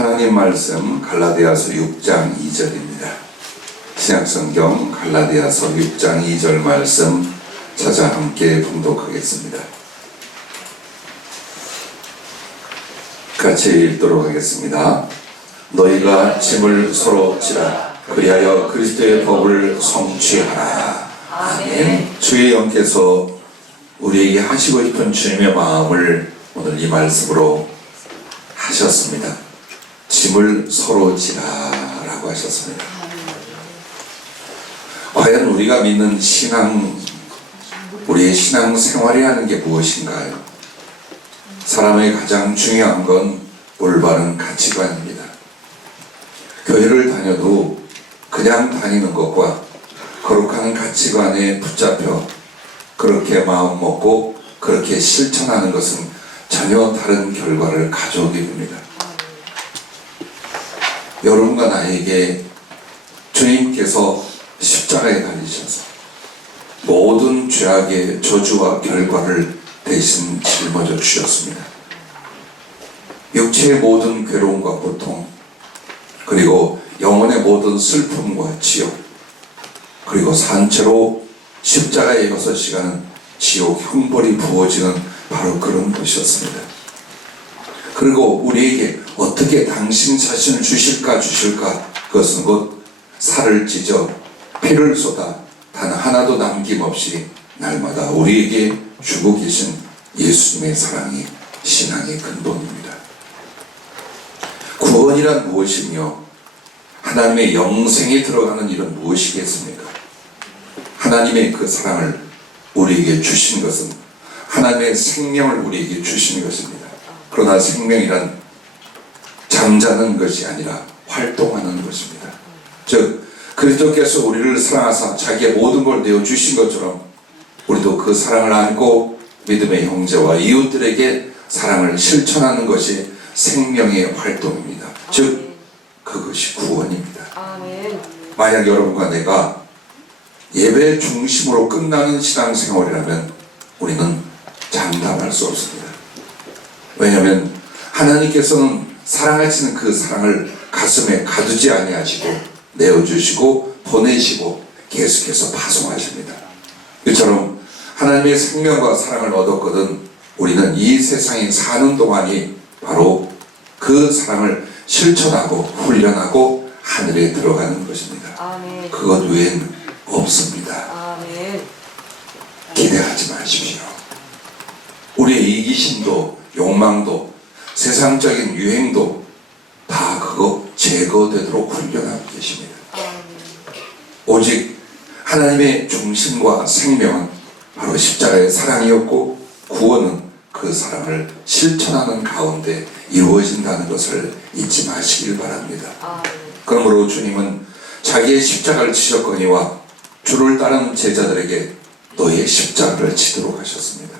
하나님 말씀 갈라디아서 6장 2절입니다. 신약성경 갈라디아서 6장 2절 말씀 찾아 함께 봉독하겠습니다. 같이 읽도록 하겠습니다. 너희가 짐을 서로 지라 그리하여 그리스도의 법을 성취하라. 아멘. 주의 영께서 우리에게 하시고 싶은 주님의 마음을 오늘 이 말씀으로 하셨습니다. 짐을 서로 지라라고 하셨습니다. 과연 우리가 믿는 신앙, 우리의 신앙 생활이 하는 게 무엇인가요? 사람의 가장 중요한 건 올바른 가치관입니다. 교회를 다녀도 그냥 다니는 것과 거룩한 가치관에 붙잡혀 그렇게 마음 먹고 그렇게 실천하는 것은 전혀 다른 결과를 가져오게 됩니다. 여러분과 나에게 주님께서 십자가에 달리셔서 모든 죄악의 저주와 결과를 대신 짊어져 주셨습니다. 육체의 모든 괴로움과 고통, 그리고 영혼의 모든 슬픔과 지옥, 그리고 산채로 십자가에 가서 시간은 지옥 형벌이 부어지는 바로 그런 것이었습니다. 그리고 우리에게 어떻게 당신 자신을 주실까 그것은 곧 살을 찢어 피를 쏟아 단 하나도 남김없이 날마다 우리에게 주고 계신 예수님의 사랑이 신앙의 근본입니다. 구원이란 무엇이며 하나님의 영생에 들어가는 일은 무엇이겠습니까? 하나님의 그 사랑을 우리에게 주신 것은 하나님의 생명을 우리에게 주신 것입니다. 그러나 생명이란 잠자는 것이 아니라 활동하는 것입니다. 즉 그리스도께서 우리를 사랑하사 자기의 모든 걸 내어주신 것처럼 우리도 그 사랑을 안고 믿음의 형제와 이웃들에게 사랑을 실천하는 것이 생명의 활동입니다. 즉 그것이 구원입니다. 만약 여러분과 내가 예배 중심으로 끝나는 신앙생활이라면 우리는 장담할 수 없습니다. 왜냐하면 하나님께서는 사랑하시는 그 사랑을 가슴에 가두지 아니하시고 내어주시고 보내시고 계속해서 파송하십니다. 이처럼 하나님의 생명과 사랑을 얻었거든 우리는 이 세상에 사는 동안이 바로 그 사랑을 실천하고 훈련하고 하늘에 들어가는 것입니다. 아멘. 그것 외엔 없습니다. 아멘. 기대하지 마십시오. 우리의 이기심도 욕망도 세상적인 유행도 다 그거 제거되도록 훈련하고 계십니다. 오직 하나님의 중심과 생명은 바로 십자가의 사랑이었고 구원은 그 사랑을 실천하는 가운데 이루어진다는 것을 잊지 마시길 바랍니다. 그러므로 주님은 자기의 십자가를 지셨거니와 주를 따르는 제자들에게 너의 십자가를 지도록 하셨습니다.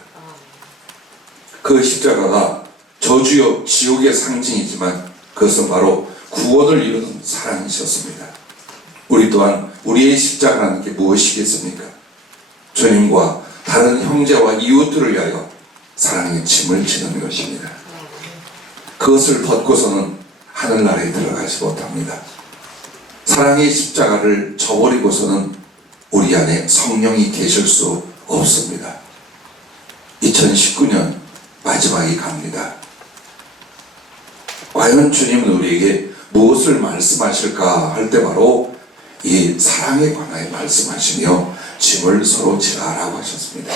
그 십자가가 저주요 지옥의 상징이지만 그것은 바로 구원을 이루는 사랑이셨습니다. 우리 또한 우리의 십자가라는 게 무엇이겠습니까? 주님과 다른 형제와 이웃들을 위하여 사랑의 짐을 지는 것입니다. 그것을 벗고서는 하늘나라에 들어가지 못합니다. 사랑의 십자가를 저버리고서는 우리 안에 성령이 계실 수 없습니다. 2019년 마지막이 갑니다. 과연 주님은 우리에게 무엇을 말씀하실까 할 때 바로 이 사랑에 관하여 말씀하시며 짐을 서로 지라라고 하셨습니다.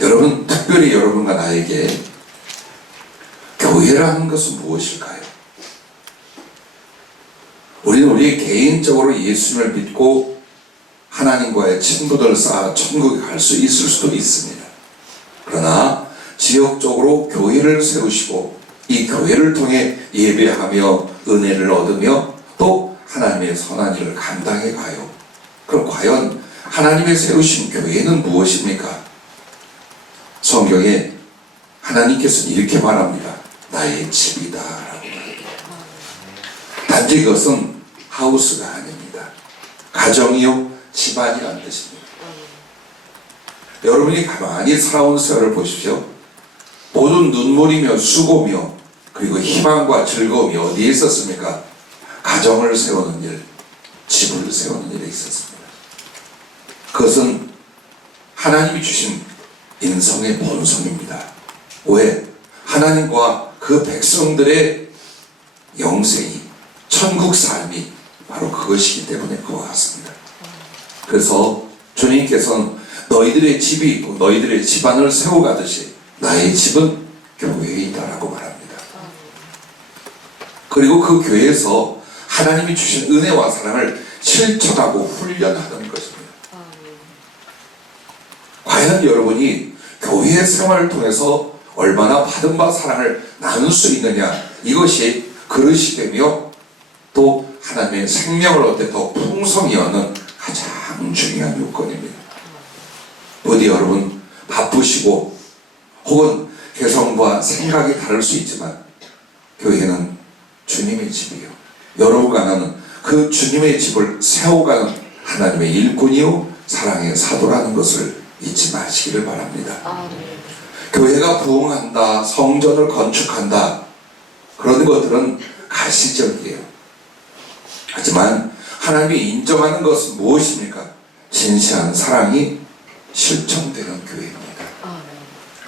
여러분, 특별히 여러분과 나에게 교회라는 것은 무엇일까요? 우리는 우리 개인적으로 예수님을 믿고 하나님과의 친분을 쌓아 천국에 갈 수 있을 수도 있습니다. 그러나 지역적으로 교회를 세우시고 이 교회를 통해 예배하며 은혜를 얻으며 또 하나님의 선한 일을 감당해 가요. 그럼 과연 하나님의 세우신 교회는 무엇입니까? 성경에 하나님께서는 이렇게 말합니다. 나의 집이다 라고 말합니다. 단지 그것은 하우스가 아닙니다. 가정이요 집안이라는 뜻입니다. 여러분이 가만히 살아온 세월을 보십시오. 모든 눈물이며 수고며 그리고 희망과 즐거움이 어디에 있었습니까? 가정을 세우는 일, 집을 세우는 일에 있었습니다. 그것은 하나님이 주신 인성의 본성입니다. 왜? 하나님과 그 백성들의 영생이, 천국 삶이 바로 그것이기 때문에 그와 같습니다. 그래서 주님께서는 너희들의 집이 있고 너희들의 집안을 세워가듯이 나의 집은 교회이다라고 말합니다. 그리고 그 교회에서 하나님이 주신 은혜와 사랑을 실천하고 훈련하는 것입니다. 과연 여러분이 교회 생활을 통해서 얼마나 받은 바 사랑을 나눌 수 있느냐, 이것이 그릇이 되며 또 하나님의 생명을 얻되 더 풍성히 얻는 가장 중요한 요건입니다. 부디 여러분 바쁘시고 혹은 개성과 생각이 다를 수 있지만 교회는 주님의 집이요, 여러분과 나는 그 주님의 집을 세워가는 하나님의 일꾼이요 사랑의 사도라는 것을 잊지 마시기를 바랍니다. 교회가 부흥한다, 성전을 건축한다, 그런 것들은 가시적이에요. 하지만 하나님이 인정하는 것은 무엇입니까? 진실한 사랑이 실천되는 교회입니다.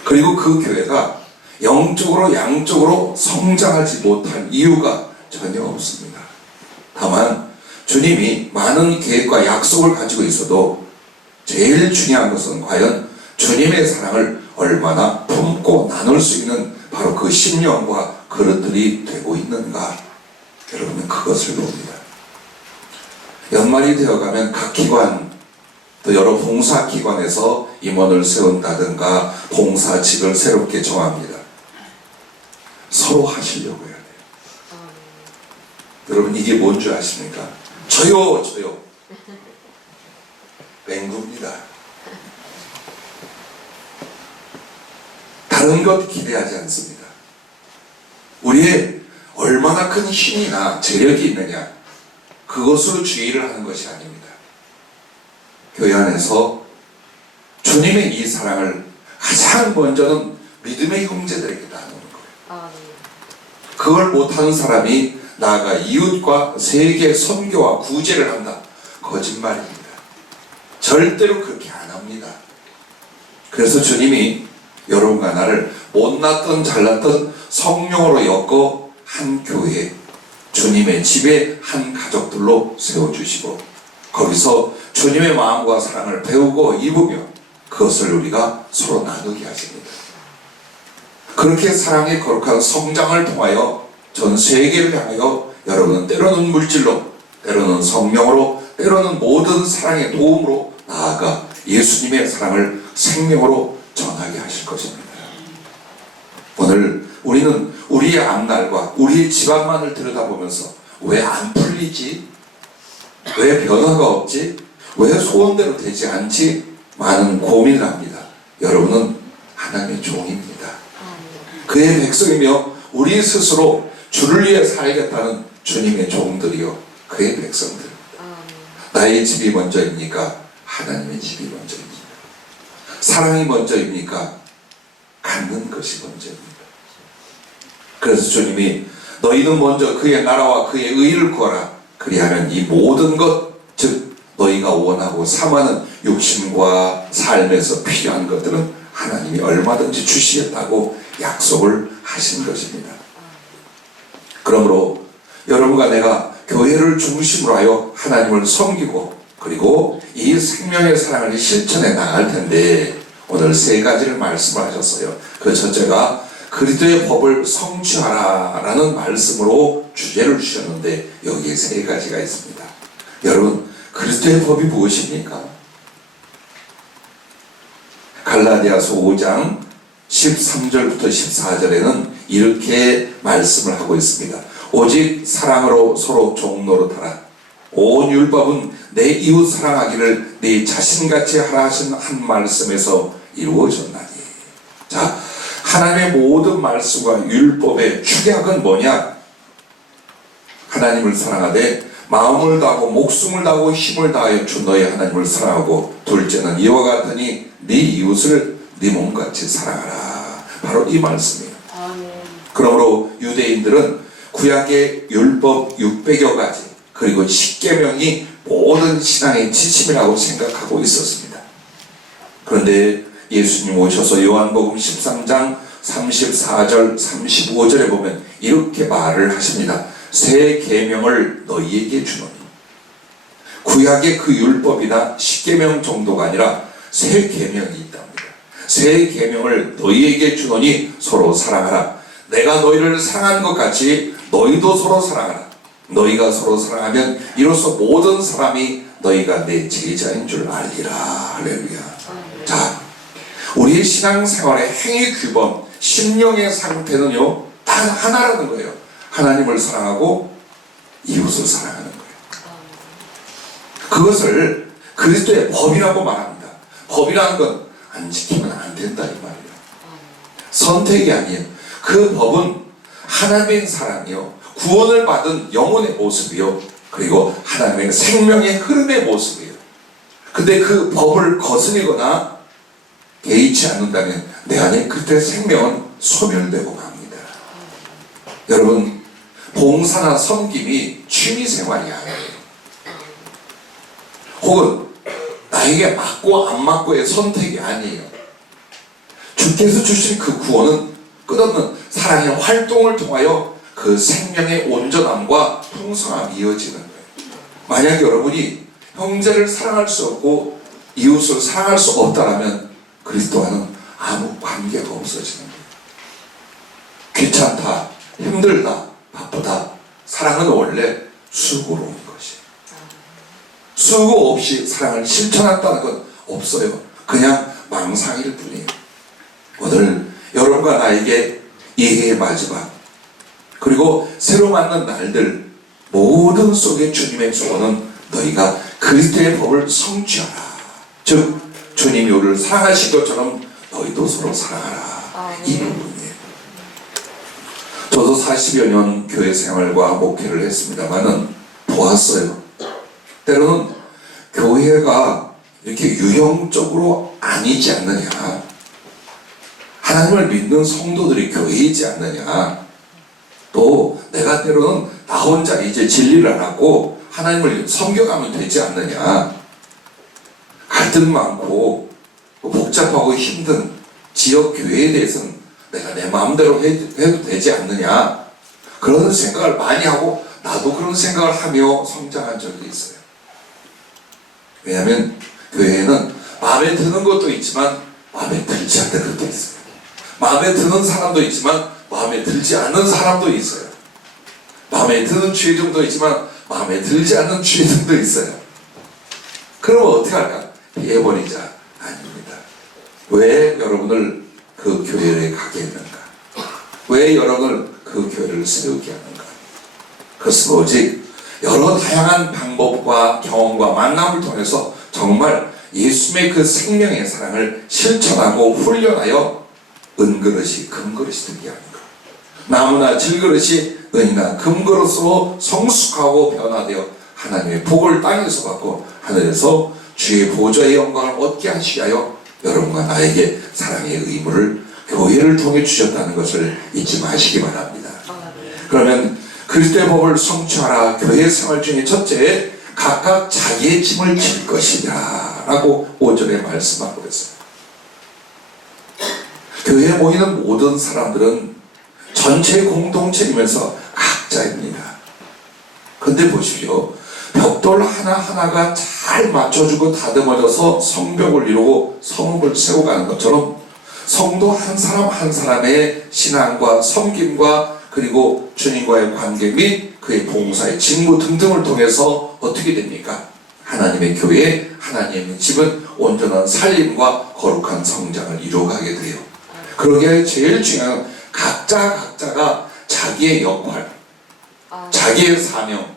그리고 그 교회가 영적으로 양적으로 성장하지 못할 이유가 전혀 없습니다. 다만 주님이 많은 계획과 약속을 가지고 있어도 제일 중요한 것은 과연 주님의 사랑을 얼마나 품고 나눌 수 있는 바로 그 심령과 그릇들이 되고 있는가, 여러분은 그것을 봅니다. 연말이 되어가면 각 기관, 또 여러 봉사기관에서 임원을 세운다든가 봉사직을 새롭게 정합니다. 서로 하시려고 해야 돼요. 여러분 이게 뭔 줄 아십니까? 저요 맹구입니다. 다른 것 기대하지 않습니다. 우리의 얼마나 큰 힘이나 재력이 있느냐, 그것으로 주의를 하는 것이 아닙니다. 교회 안에서 주님의 이 사랑을 가장 먼저는 믿음의 형제들에게 나누는 거예요. 그걸 못하는 사람이 나아가 이웃과 세계 선교와 구제를 한다, 거짓말입니다. 절대로 그렇게 안 합니다. 그래서 주님이 여러분과 나를 못났던 잘났던 성령으로 엮어 한 교회, 주님의 집에 한 가족들로 세워주시고 거기서 주님의 마음과 사랑을 배우고 입으며 그것을 우리가 서로 나누게 하십니다. 그렇게 사랑의 거룩한 성장을 통하여 전 세계를 향하여 여러분은 때로는 물질로, 때로는 성령으로, 때로는 모든 사랑의 도움으로 나아가 예수님의 사랑을 생명으로 전하게 하실 것입니다. 오늘 우리는 우리의 앞날과 우리의 집안만을 들여다보면서 왜 안 풀리지? 왜 변화가 없지? 왜 소원대로 되지 않지? 많은 고민을 합니다. 여러분은 하나님의 종입니다. 그의 백성이며 우리 스스로 주를 위해 살겠다는 주님의 종들이요, 그의 백성들. 나의 집이 먼저입니까? 하나님의 집이 먼저입니다. 사랑이 먼저입니까? 갖는 것이 먼저입니다. 그래서 주님이 너희는 먼저 그의 나라와 그의 의를 구하라. 그리하면 이 모든 것, 즉 너희가 원하고 삼하는 육신과 삶에서 필요한 것들은 하나님이 얼마든지 주시겠다고 약속을 하신 것입니다. 그러므로 여러분과 내가 교회를 중심으로 하여 하나님을 섬기고 그리고 이 생명의 사랑을 실천해 나갈 텐데, 오늘 세 가지를 말씀을 하셨어요. 그 첫째가 그리스도의 법을 성취하라 라는 말씀으로 주제를 주셨는데 여기에 세 가지가 있습니다. 여러분, 그리스도의 법이 무엇입니까? 갈라디아서 5장 13절부터 14절에는 이렇게 말씀을 하고 있습니다. 오직 사랑으로 서로 종노릇하라. 온 율법은 내 이웃 사랑하기를 네 자신같이 하라 하신 한 말씀에서 이루어졌나니. 자, 하나님의 모든 말씀과 율법의 축약은 뭐냐? 하나님을 사랑하되 마음을 다하고 목숨을 다하고 힘을 다하여 주 너의 하나님을 사랑하고, 둘째는 이와 같으니 네 이웃을 네 몸같이 사랑하라. 바로 이 말씀이에요. 그러므로 유대인들은 구약의 율법 600여 가지 그리고 10계명이 모든 신앙의 지침이라고 생각하고 있었습니다. 그런데 예수님 오셔서 요한복음 13장 34절 35절에 보면 이렇게 말을 하십니다. 새 계명을 너희에게 주노니. 구약의 그 율법이나 10계명 정도가 아니라 새 계명이 있답니다. 새 계명을 너희에게 주노니 서로 사랑하라. 내가 너희를 사랑한 것 같이 너희도 서로 사랑하라. 너희가 서로 사랑하면 이로써 모든 사람이 너희가 내 제자인 줄 알리라. 할렐루야. 자, 우리의 신앙생활의 행위 규범, 심령의 상태는요, 단 하나라는 거예요. 하나님을 사랑하고 이웃을 사랑하는 거예요. 그것을 그리스도의 법이라고 말합니다. 법이라는 건 안 지키면 안 된다 이 말이에요. 선택이 아니에요. 그 법은 하나님의 사랑이요, 구원을 받은 영혼의 모습이요, 그리고 하나님의 생명의 흐름의 모습이에요. 근데 그 법을 거스리거나 개의치 않는다면 내 안에 그때 생명은 소멸되고 맙니다. 여러분, 봉사나 섬김이 취미생활이 아니에요. 혹은 나에게 맞고 안 맞고의 선택이 아니에요. 주께서 주신 그 구원은 끝없는 사랑의 활동을 통하여 그 생명의 온전함과 풍성함이 이어지는 거예요. 만약 여러분이 형제를 사랑할 수 없고 이웃을 사랑할 수 없다면 그리스도와는 아무 관계가 없어지는 거예요. 귀찮다, 힘들다, 바쁘다. 사랑은 원래 수고로운 것이에요. 수고 없이 사랑을 실천한다는 건 없어요. 그냥 망상일 뿐이에요. 오늘 여러분과 나에게 이해의 마지막 그리고 새로 맞는 날들 모든 속에 주님의 소원은 너희가 그리스도의 법을 성취하라. 즉 주님이 우리를 사랑하신 것처럼 너희도 서로 사랑하라. 이 부분이에요. 저도 40여 년 교회 생활과 목회를 했습니다만은 보았어요. 때로는 교회가 이렇게 유형적으로 아니지 않느냐, 하나님을 믿는 성도들이 교회이지 않느냐, 또 내가 때로는 나 혼자 이제 진리를 알았고 하나님을 섬겨가면 되지 않느냐, 갈등 많고 복잡하고 힘든 지역 교회에 대해서는 내가 내 마음대로 해도 되지 않느냐, 그런 생각을 많이 하고 나도 그런 생각을 하며 성장한 적이 있어요. 왜냐하면 교회에는 마음에 드는 것도 있지만 마음에 들지 않는 것도 있어요. 마음에 드는 사람도 있지만 마음에 들지 않는 사람도 있어요. 마음에 드는 취해정도 있지만 마음에 들지 않는 취해정도 있어요. 그러면 어떻게 할까? 피해버리자. 아닙니다. 왜 여러분을 그 교회에 가게 했는가? 왜 여러분을 그 교회를 세우게 하는가? 그것은 오직 여러 다양한 방법과 경험과 만남을 통해서 정말 예수님의 그 생명의 사랑을 실천하고 훈련하여 은그릇이 금그릇이 되게 하는 것. 나무나 질그릇이 은이나 금그릇으로 성숙하고 변화되어 하나님의 복을 땅에서 받고 하늘에서 주의 보좌의 영광을 얻게 하시게 하여 여러분과 나에게 사랑의 의무를 교회를 통해 주셨다는 것을 잊지 마시기 바랍니다. 그러면 그리스도의 법을 성취하라. 교회 생활 중에 첫째, 각각 자기의 짐을 질 것이다 라고 5절에 말씀하고 있어요. 교회에 모이는 모든 사람들은 전체 공동체이면서 각자입니다. 그런데 보십시오. 벽돌 하나하나가 잘 맞춰주고 다듬어져서 성벽을 이루고 성읍을 세워가는 것처럼 성도 한 사람 한 사람의 신앙과 섬김과 그리고 주님과의 관계 및 그의 봉사의 직무 등등을 통해서 어떻게 됩니까? 하나님의 교회, 하나님의 집은 온전한 살림과 거룩한 성장을 이루어가게 돼요. 그러기에 제일 중요한 건 각자가 자기의 역할, 자기의 사명,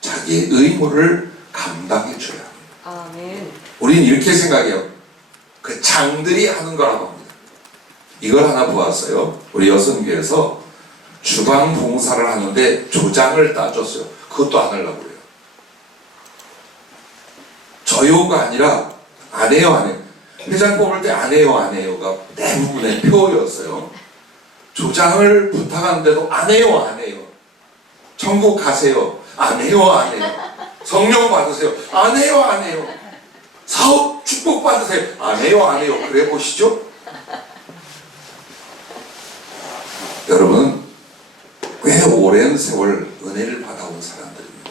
자기의 의무를 감당해 줘야 합니다. 우리는 이렇게 생각해요. 그 장들이 하는 거라고 합니다. 이걸 하나 보았어요. 우리 여성교회에서 주방 봉사를 하는데 조장을 따줬어요. 그것도 안 하려고 그래요. 저요가 아니라 안 해요. 회장 뽑을 때 안 해요가 대부분의 표였어요. 조장을 부탁하는데도 안 해요, 안 해요. 천국 가세요. 안 해요, 안 해요. 성령 받으세요. 안 해요, 안 해요. 사업 축복 받으세요. 안 해요, 안 해요. 그래 보시죠. 여러분은 꽤 오랜 세월 은혜를 받아온 사람들입니다.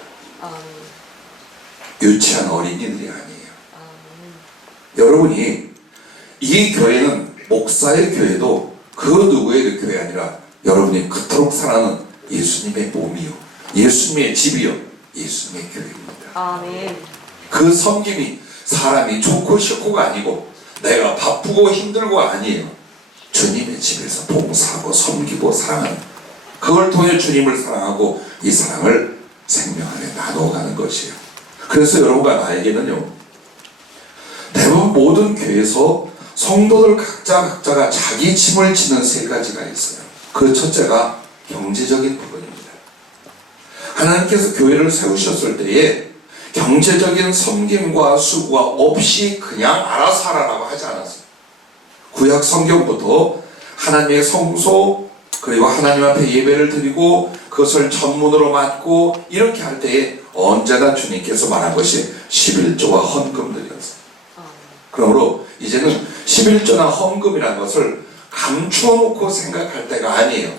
유치한 어린이들이 아니에요. 여러분이 이 교회는 목사의 교회도 그 누구의 교회 아니라 여러분이 그토록 사랑하는 예수님의 몸이요, 예수님의 집이요, 예수님의 교회입니다. 아멘. 그 섬김이 사람이 좋고 싫고가 아니고 내가 바쁘고 힘들고가 아니에요. 주님의 집에서 봉사하고 섬기고 사랑하는, 그걸 통해 주님을 사랑하고 이 사랑을 생명 안에 나눠가는 것이에요. 그래서 여러분과 나에게는요, 대부분 모든 교회에서 성도들 각자가 자기 짐을 지는 세 가지가 있어요. 그 첫째가 경제적인 부분입니다. 하나님께서 교회를 세우셨을 때에 경제적인 섬김과 수고가 없이 그냥 알아서 하라고 하지 않았어요. 구약 성경부터 하나님의 성소, 그리고 하나님 앞에 예배를 드리고 그것을 전문으로 맡고 이렇게 할 때에 언제나 주님께서 말한 것이 11조와 헌금들이었어요. 그러므로 이제는 11조나 헌금이라는 것을 감추어 놓고 생각할 때가 아니에요.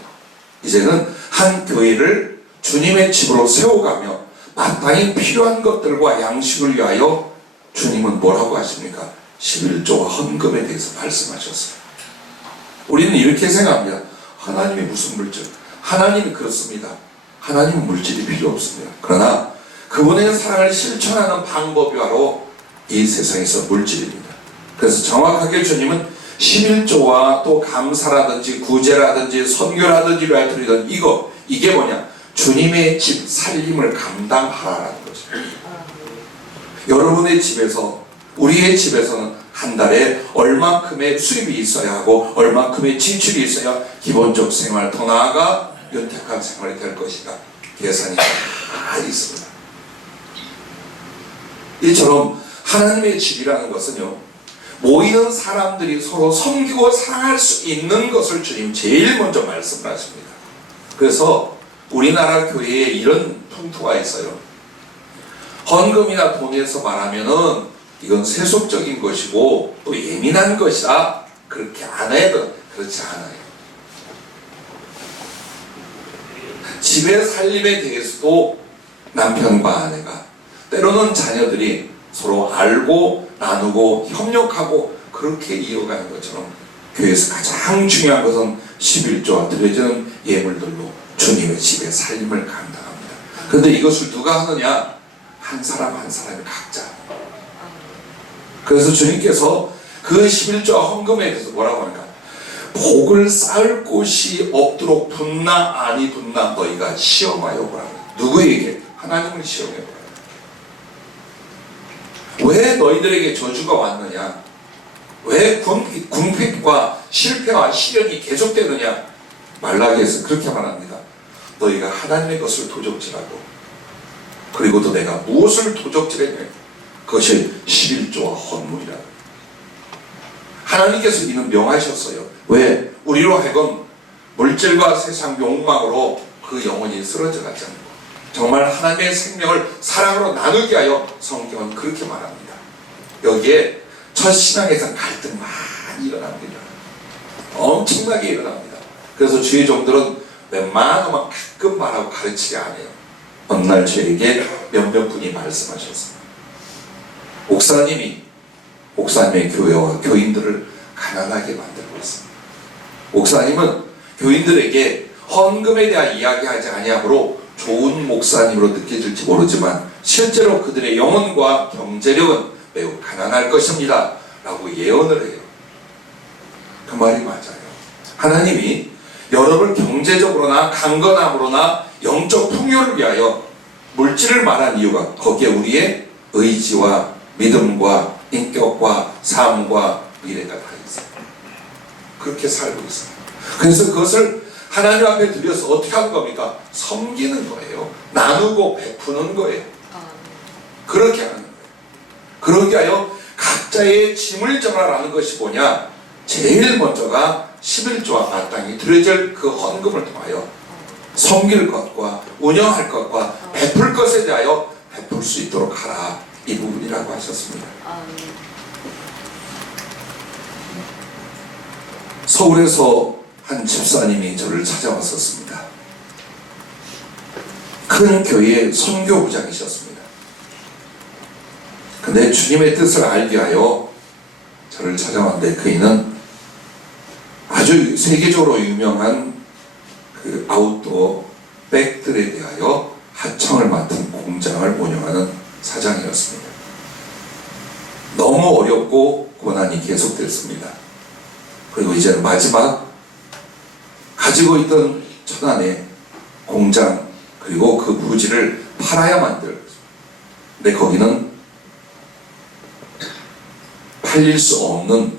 이제는 한 교회를 주님의 집으로 세워가며 마땅히 필요한 것들과 양식을 위하여 주님은 뭐라고 하십니까? 11조와 헌금에 대해서 말씀하셨어요. 우리는 이렇게 생각합니다. 하나님이 무슨 물질? 하나님이 그렇습니다. 하나님은 물질이 필요 없습니다. 그러나 그분의 사랑을 실천하는 방법이 바로 이 세상에서 물질입니다. 그래서 정확하게 주님은 11조와 또 감사라든지 구제라든지 선교라든지 드리던 이게 뭐냐? 주님의 집 살림을 감당하라는 거죠. 여러분의 집에서, 우리의 집에서는 한 달에 얼만큼의 수입이 있어야 하고 얼만큼의 지출이 있어야 기본적 생활, 더 나아가 윤택한 생활이 될 것이다. 계산이 다 있습니다. 이처럼 하나님의 집이라는 것은요, 모이는 사람들이 서로 섬기고 사랑할 수 있는 것을 주님 제일 먼저 말씀을 하십니다. 그래서 우리나라 교회에 이런 풍토가 있어요. 헌금이나 돈에서 말하면은 이건 세속적인 것이고 또 예민한 것이다. 그렇게 안 해도 그렇지 않아요. 집의 살림에 대해서도 남편과 아내가, 때로는 자녀들이 서로 알고 나누고 협력하고 그렇게 이어가는 것처럼 교회에서 가장 중요한 것은 11조와 드려지는 예물들로 주님의 집의 살림을 감당합니다. 그런데 이것을 누가 하느냐? 한 사람 한 사람이 각자. 그래서 주님께서 그 11조와 헌금에 대해서 뭐라고 하는가? 복을 쌓을 곳이 없도록 붙나 아니 붙나 너희가 시험하여 보라. 누구에게? 하나님을 시험해 보라. 왜 너희들에게 저주가 왔느냐? 왜 궁핍과 실패와 시련이 계속되느냐? 말라기에서 그렇게 말합니다. 너희가 하나님의 것을 도적질하고, 그리고 또 내가 무엇을 도적질했냐? 그것이 11조와 헌물이라. 하나님께서 이는 명하셨어요. 왜? 우리로 하여금 물질과 세상 욕망으로 그 영혼이 쓰러져 가지 않고 정말 하나님의 생명을 사랑으로 나누게 하여 성경은 그렇게 말합니다. 여기에 첫 신앙에서 갈등 많이 일어납니다. 엄청나게 일어납니다. 그래서 주의 종들은 웬만하면 가끔 말하고 가르치지 않아요. 어느 날 저에게 몇몇 분이 말씀하셨습니다. 목사님의 교회와 교인들을 가난하게 만들고 있습니다. 목사님은 교인들에게 헌금에 대한 이야기하지 아니하므로 좋은 목사님으로 느껴질지 모르지만 실제로 그들의 영혼과 경제력은 매우 가난할 것입니다 라고 예언을 해요. 그 말이 맞아요. 하나님이 여러분을 경제적으로나 강건함으로나 영적 풍요를 위하여 물질을 말한 이유가 거기에 우리의 의지와 믿음과 인격과 삶과 미래가 다 있어요. 그렇게 살고 있어요. 그래서 그것을 하나님 앞에 드려서 어떻게 하는 겁니까? 섬기는 거예요. 나누고 베푸는 거예요. 그렇게 하는 거예요. 그러게 하여 각자의 짐을 전하라는 것이 뭐냐? 제일 먼저가 11조와 마땅히 드려질 그 헌금을 통하여 섬길 것과 운영할 것과 베풀 것에 대하여 베풀 수 있도록 하라, 이 부분이라고 하셨습니다. 서울에서 한 집사님이 저를 찾아왔었습니다. 큰 교회의 선교부장이셨습니다. 근데 주님의 뜻을 알게 하여 저를 찾아왔는데, 그이는 아주 세계적으로 유명한 그 아웃도어 백들에 대하여 하청을 맡은 공장을 운영하는 사장이었습니다. 너무 어렵고 고난이 계속됐습니다. 그리고 이제는 마지막 가지고 있던 천안의 공장 그리고 그 부지를 팔아야만 될 것입니다. 근데 거기는 팔릴 수 없는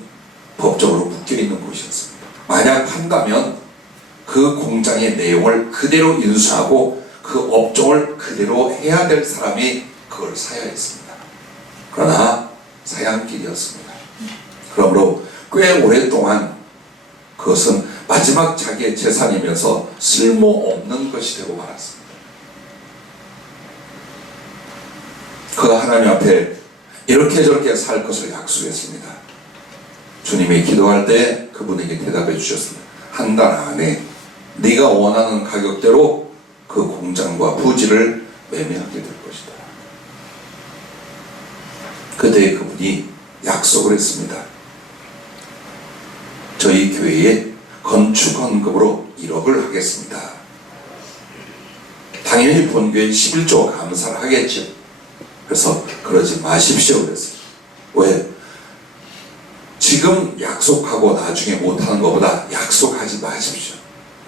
법적으로 묶여있는 곳이었습니다. 만약 판다면 그 공장의 내용을 그대로 인수하고 그 업종을 그대로 해야 될 사람이 그걸 사야 했습니다. 그러나 사양길이었습니다. 그러므로 꽤 오랫동안 그것은 마지막 자기의 재산이면서 쓸모없는 것이 되고 말았습니다. 그가 하나님 앞에 이렇게 저렇게 살 것을 약속했습니다. 주님이 기도할 때 그분에게 대답해 주셨습니다. 한 달 안에 네가 원하는 가격대로 그 공장과 부지를 매매하게 될 것이다. 그때 그분이 약속을 했습니다. 저희 교회에 건축 헌금으로 1억을 하겠습니다. 당연히 본교회 11조 감사를 하겠죠. 그래서 그러지 마십시오 그랬어요. 왜? 지금 약속하고 나중에 못하는 것보다 약속하지 마십시오.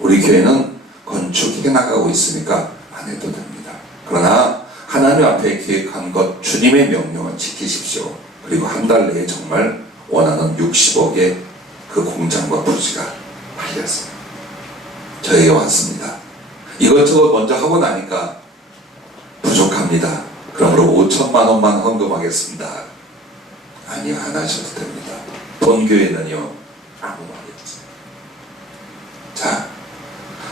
우리 교회는 건축해 나가고 있으니까 안 해도 됩니다. 그러나 하나님 앞에 계획한 것 주님의 명령은 지키십시오. 그리고 한 달 내에 정말 원하는 60억의 그 공장과 부지가 팔렸어요. 저에게 왔습니다. 이것저것 먼저 하고 나니까 부족합니다. 그러므로 5천만 원만 헌금하겠습니다. 아니요, 안 하셔도 됩니다. 본교회는요 아무 말이 없어요. 자,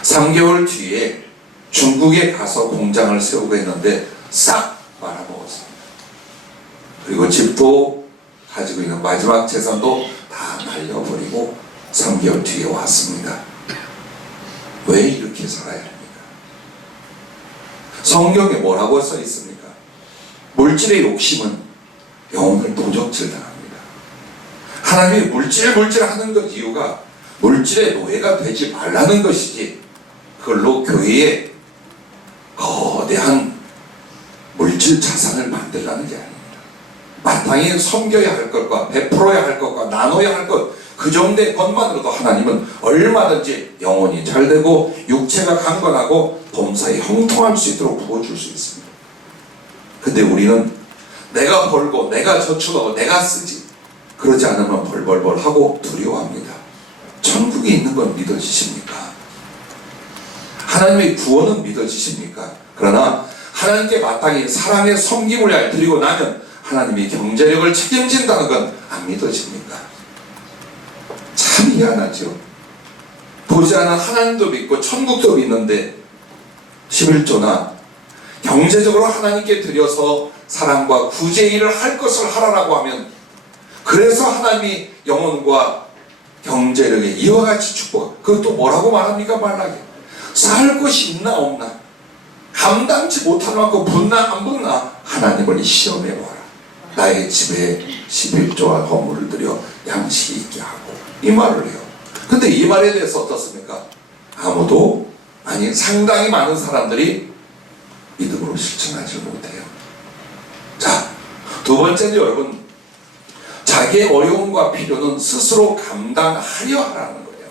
3개월 뒤에 중국에 가서 공장을 세우고 했는데 싹 말아먹었습니다. 그리고 집도 가지고 있는 마지막 재산도 다 날려버리고 3개월 뒤에 왔습니다. 왜 이렇게 살아야 합니까? 성경에 뭐라고 써 있습니까? 물질의 욕심은 영혼을 도적질 당합니다. 하나님이 물질 하는 것 이유가 물질의 노예가 되지 말라는 것이지, 그걸로 교회에 거대한 물질 자산을 만들라는 게 아닙니다. 마땅히 섬겨야 할 것과 베풀어야 할 것과 나눠야 할 것, 그 정도의 것만으로도 하나님은 얼마든지 영혼이 잘되고 육체가 강건하고 범사에 형통할 수 있도록 부어줄 수 있습니다. 근데 우리는 내가 벌고 내가 저축하고 내가 쓰지, 그러지 않으면 벌벌벌 하고 두려워합니다. 천국이 있는 건 믿어지십니까? 하나님의 구원은 믿어지십니까? 그러나 하나님께 마땅히 사랑의 섬김을 드리고 나면 하나님이 경제력을 책임진다는 건 안 믿어집니까? 참 희한하죠. 보지 않은 하나님도 믿고 천국도 믿는데 11조나 경제적으로 하나님께 드려서 사랑과 구제의 일을 할 것을 하라라고 하면, 그래서 하나님이 영혼과 경제력에 이와 같이 축복, 그것도 뭐라고 말합니까? 말라게 살 것이 있나 없나, 감당치 못할 만큼 붙나 안 붙나 하나님을 시험해 보아라. 나의 집에 11조와 허물을 들여 양식이 있게 하고, 이 말을 해요. 근데 이 말에 대해서 어떻습니까? 아무도, 아니 상당히 많은 사람들이 믿음으로 실천하지 못해요. 자, 두 번째는 여러분, 자기의 어려움과 필요는 스스로 감당하려 하라는 거예요.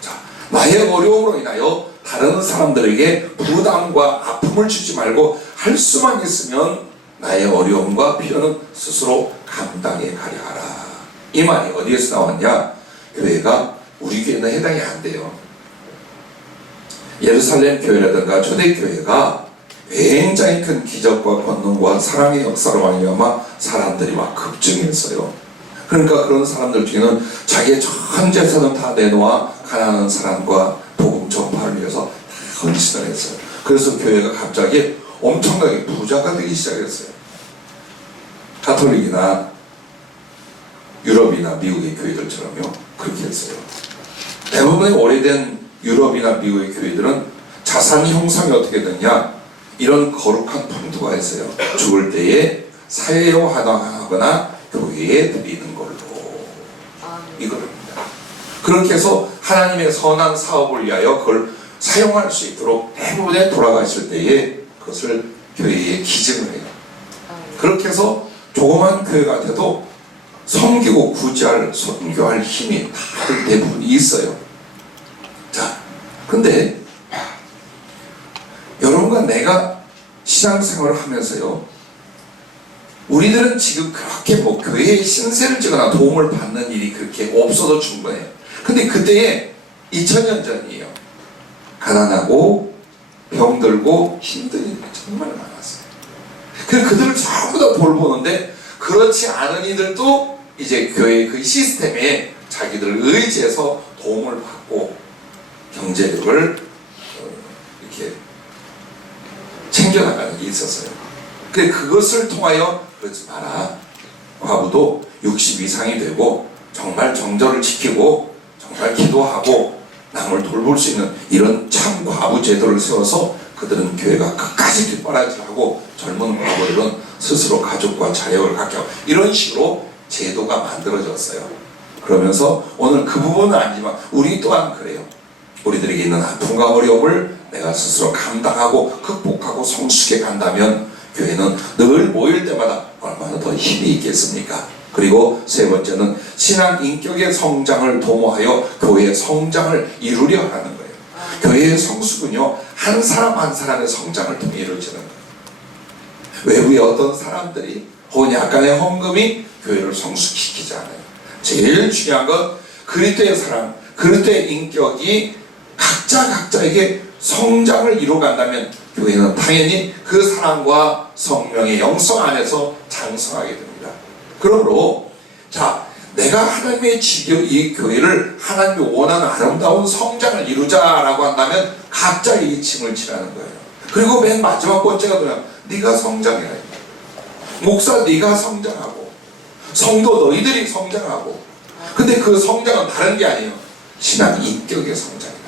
자, 나의 어려움으로 인하여 다른 사람들에게 부담과 아픔을 주지 말고 할 수만 있으면 나의 어려움과 필요는 스스로 감당해 가려 하라. 이 말이 어디에서 나왔냐? 교회가, 우리 교회는 해당이 안 돼요. 예루살렘 교회라든가 초대교회가 굉장히 큰 기적과 권능과 사랑의 역사로 말미암아 사람들이 막 급증했어요. 그러니까 그런 사람들 중에는 자기의 전 재산을 다 내놓아 가난한 사람과 복음 전파를 위해서 다 헌신을 했어요. 그래서 교회가 갑자기 엄청나게 부자가 되기 시작했어요. 가톨릭이나 유럽이나 미국의 교회들처럼요. 그렇게 했어요. 대부분의 오래된 유럽이나 미국의 교회들은 자산 형성이 어떻게 되냐, 이런 거룩한 풍토가 있어요. 죽을 때에 사회화하거나 교회에 드리는 걸로 이거랍니다. 그렇게 해서 하나님의 선한 사업을 위하여 그걸 사용할 수 있도록 대부분에 돌아가실 때에 그것을 교회에 기증을 해요. 그렇게 해서 조그만 교회 같아도 섬기고 구제할, 선교할 힘이 다들 대부분 있어요. 자, 근데 여러분과 내가 신앙생활을 하면서요, 우리들은 지금 그렇게 뭐 교회에 신세를 지거나 도움을 받는 일이 그렇게 없어도 충분해요. 근데 그때에 2000년 전이에요. 가난하고 병들고 힘든 일이 정말 많았어요. 그래서 그들을 전부 다 돌보는데, 그렇지 않은 이들도 이제 교회 그 시스템에 자기들을 의지해서 도움을 받고 경제력을 이렇게 챙겨나가는 게 있었어요. 그것을 통하여 그러지 마라. 과부도 60 이상이 되고 정말 정절을 지키고 정말 기도하고 남을 돌볼 수 있는 이런 참 과부 제도를 세워서 그들은 교회가 끝까지 뒷바라지하고 젊은 과부들은 스스로 가족과 자녀를 갖게 하고 이런 식으로 제도가 만들어졌어요. 그러면서 오늘 그 부분은 아니지만 우리 또한 그래요. 우리들에게 있는 아픔과 어려움을 내가 스스로 감당하고 극복하고 성숙해 간다면 교회는 늘 모일 때마다 얼마나 더 힘이 있겠습니까? 그리고 세 번째는 신앙 인격의 성장을 도모하여 교회의 성장을 이루려 하는 거예요. 교회의 성숙은요, 한 사람 한 사람의 성장을 통해 이루어지는 거예요. 외부의 어떤 사람들이 혹은 약간의 헌금이 교회를 성숙시키지 않아요. 제일 중요한 건 그리스도의 사랑, 그리스도의 인격이 각자에게 성장을 이루어간다면 교회는 당연히 그 사랑과 성령의 영성 안에서 장성하게 됩니다. 그러므로 자, 내가 하나님의 이 교회를 하나님이 원하는 아름다운 성장을 이루자라고 한다면 각자의 이침을 치라는 거예요. 그리고 맨 마지막 번째가 뭐냐? 네가 성장해야 해. 목사 네가 성장하고 성도 너희들이 성장하고. 근데 그 성장은 다른 게 아니에요. 신앙 인격의 성장이다.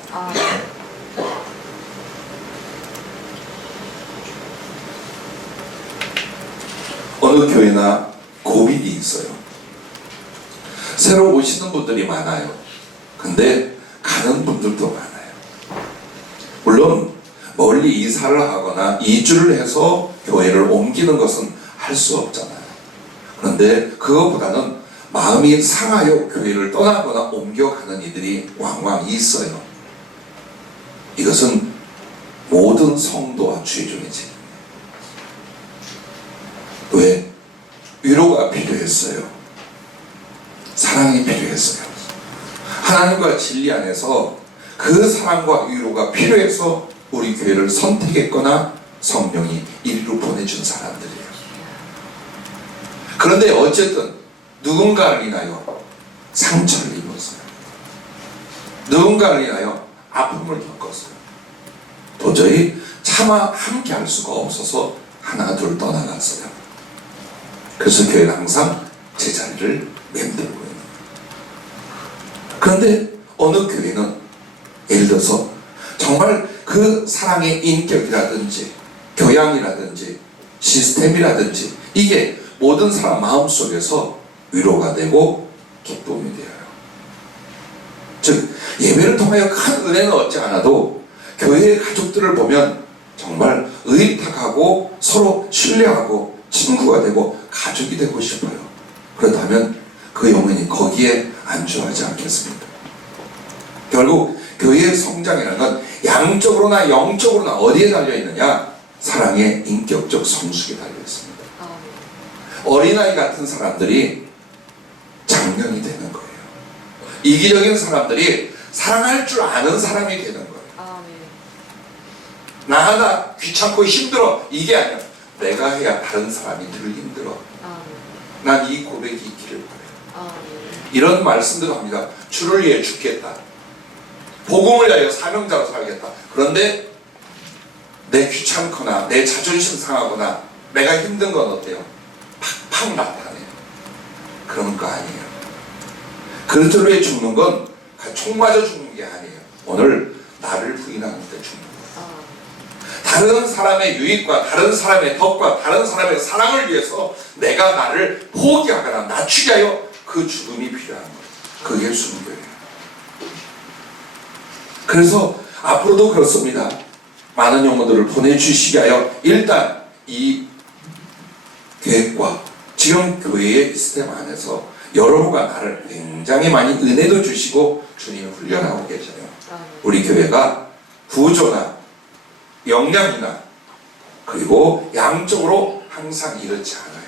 어느 교회나 고민이 있어요. 새로 오시는 분들이 많아요. 근데 가는 분들도 많아요. 물론 멀리 이사를 하거나 이주를 해서 교회를 옮기는 것은 할 수 없잖아요. 그런데 그것보다는 마음이 상하여 교회를 떠나거나 옮겨가는 이들이 왕왕 있어요. 이것은 모든 성도와 주의 중의 책임이에요. 왜? 위로가 필요했어요. 사랑이 필요했어요. 하나님과 진리 안에서 그 사랑과 위로가 필요해서 우리 교회를 선택했거나 성령이 이리로 보내준 사람들이에요. 그런데 어쨌든 누군가를 인하여 상처를 입었어요. 누군가를 인하여 아픔을 겪었어요. 도저히 차마 함께 할 수가 없어서 하나 둘 떠나갔어요. 그래서 교회는 항상 제자리를 맴돌고 있는 거예요. 그런데 어느 교회는 예를 들어서 정말 그 사랑의 인격이라든지 교양이라든지 시스템이라든지 이게 모든 사람 마음속에서 위로가 되고 기쁨이 되어요. 즉 예배를 통하여 큰 은혜는 얻지 않아도 교회의 가족들을 보면 정말 의탁하고 서로 신뢰하고 친구가 되고 가족이 되고 싶어요. 그렇다면 그 영혼이 거기에 안주하지 않겠습니까? 결국 교회의 성장이라는 건 양적으로나 영적으로나 어디에 달려있느냐? 사랑의 인격적 성숙에 달려있습니다. 어린아이 같은 사람들이 장년이 되는 거예요. 이기적인 사람들이 사랑할 줄 아는 사람이 되는 거예요. 나 하나 귀찮고 힘들어 이게 아니라 내가 해야 다른 사람이 늘 힘들어. 난 이 고백이 있기를 바래요. 이런 말씀도 합니다. 주를 위해 죽겠다. 복음을 위하여 사명자로 살겠다. 그런데 내 귀찮거나 내 자존심 상하거나 내가 힘든 건 어때요? 팍팍 나타내요. 그런 거 아니에요. 그리스도를 위해 죽는 건 총 맞아 죽는 게 아니에요. 오늘 나를 부인하는 데 죽는 거예요. 다른 사람의 유익과 다른 사람의 덕과 다른 사람의 사랑을 위해서 내가 나를 포기하거나 낮추게 하여 그 죽음이 필요한 거예요. 그게 순교예요. 그래서 앞으로도 그렇습니다. 많은 영혼들을 보내주시게 하여 일단 이 계획과 지금 교회의 시스템 안에서 여러분과 나를 굉장히 많이 은혜도 주시고 주님이 훈련하고 계셔요. 우리 교회가 구조나 역량이나 그리고 양적으로 항상 이렇지 않아요.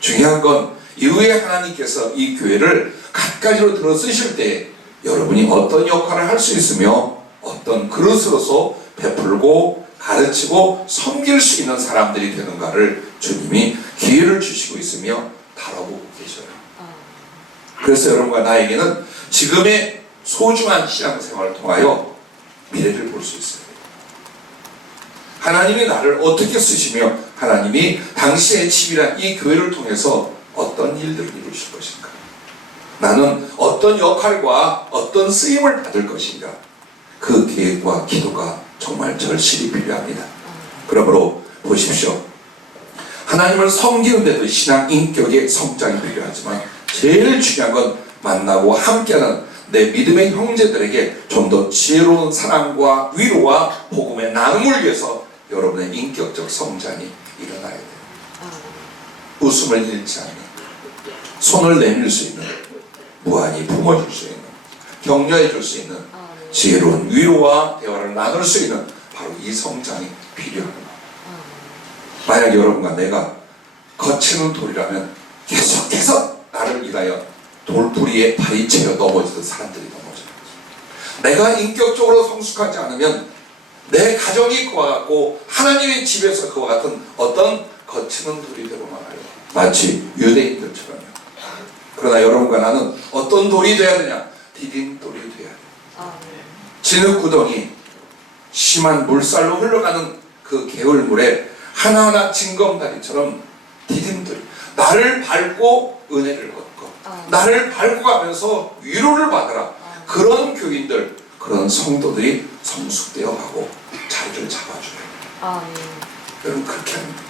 중요한 건 이후에 하나님께서 이 교회를 갖가지로 들어 쓰실 때 여러분이 어떤 역할을 할 수 있으며 어떤 그릇으로서 베풀고 가르치고 섬길 수 있는 사람들이 되는가를 주님이 기회를 주시고 있으며 다뤄보고 계셔요. 그래서 여러분과 나에게는 지금의 소중한 신앙생활을 통하여 미래를 볼 수 있어요. 하나님이 나를 어떻게 쓰시며 하나님이 당시의 집이란 이 교회를 통해서 어떤 일들을 이루실 것인가, 나는 어떤 역할과 어떤 쓰임을 받을 것인가, 그 계획과 기도가 정말 절실히 필요합니다. 그러므로 보십시오. 하나님을 섬기는 데도 신앙 인격의 성장이 필요하지만 제일 중요한 건 만나고 함께하는 내 믿음의 형제들에게 좀 더 지혜로운 사랑과 위로와 복음의 나눔을 위해서 여러분의 인격적 성장이 일어나야 돼요. 웃음을 잃지 않는, 손을 내밀 수 있는, 무한히 품어줄 수 있는, 격려해 줄 수 있는 지혜로운 위로와 대화를 나눌 수 있는 바로 이 성장이 필요합니다. 만약 여러분과 내가 거치는 돌이라면 계속해서 나를 위하여 돌부리에 발이 채여 넘어지던 사람들이 넘어져요. 내가 인격적으로 성숙하지 않으면 내 가정이 그와 같고 하나님의 집에서 그와 같은 어떤 거치는 돌이 되고 말아요. 마치 유대인들처럼요. 그러나 여러분과 나는 어떤 돌이 되어야 되냐? 디딤돌이 되어야 돼요. 진흙구덩이, 심한 물살로 흘러가는 그 개울물에 하나하나 징검다리처럼 디딤돌이, 나를 밟고 은혜를 얻고 나를 밟고 가면서 위로를 받으라. 그런 교인들, 그런 성도들이 성숙되어 가고 자리를 잡아줘요. 여러분 그렇게 합니다.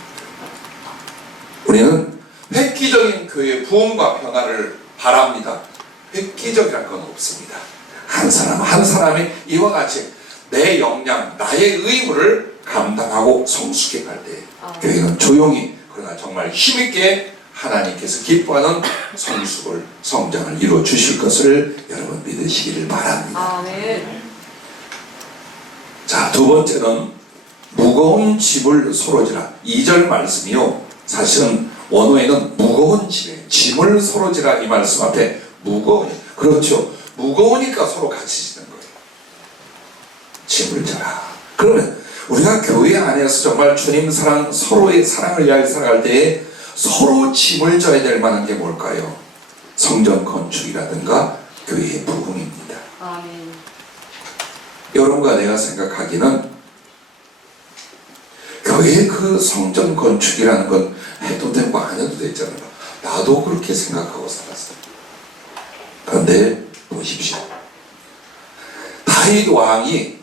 우리는 획기적인 교회의 부흥과 변화를 바랍니다. 획기적이란 건 없습니다. 한 사람 한 사람이 이와 같이 내 역량, 나의 의무를 감당하고 성숙해 갈 때 교회는 조용히 그러나 정말 힘있게 하나님께서 기뻐하는 성숙을, 성장을 이루어 주실 것을 여러분 믿으시기를 바랍니다. 자, 두 번째는 무거운 짐을 서로 지라. 2절 말씀이요, 사실은 원어에는 무거운 짐을 서로 지라 이 말씀 앞에 무거운, 그렇죠, 무거우니까 서로 같이 지는 거예요. 짐을 져라. 그러면 우리가 교회 안에서 정말 주님 사랑, 서로의 사랑을 위하여 살아갈 때에 서로 짐을 져야 될 만한 게 뭘까요? 성전 건축이라든가 교회의 부흥입니다. 아멘. 여러분과 내가 생각하기는 교회의 그 성전 건축이라는 건 해도 되고 안 해도 되잖아요. 나도 그렇게 생각하고 살았어요. 그런데 보십시오. 다윗 왕이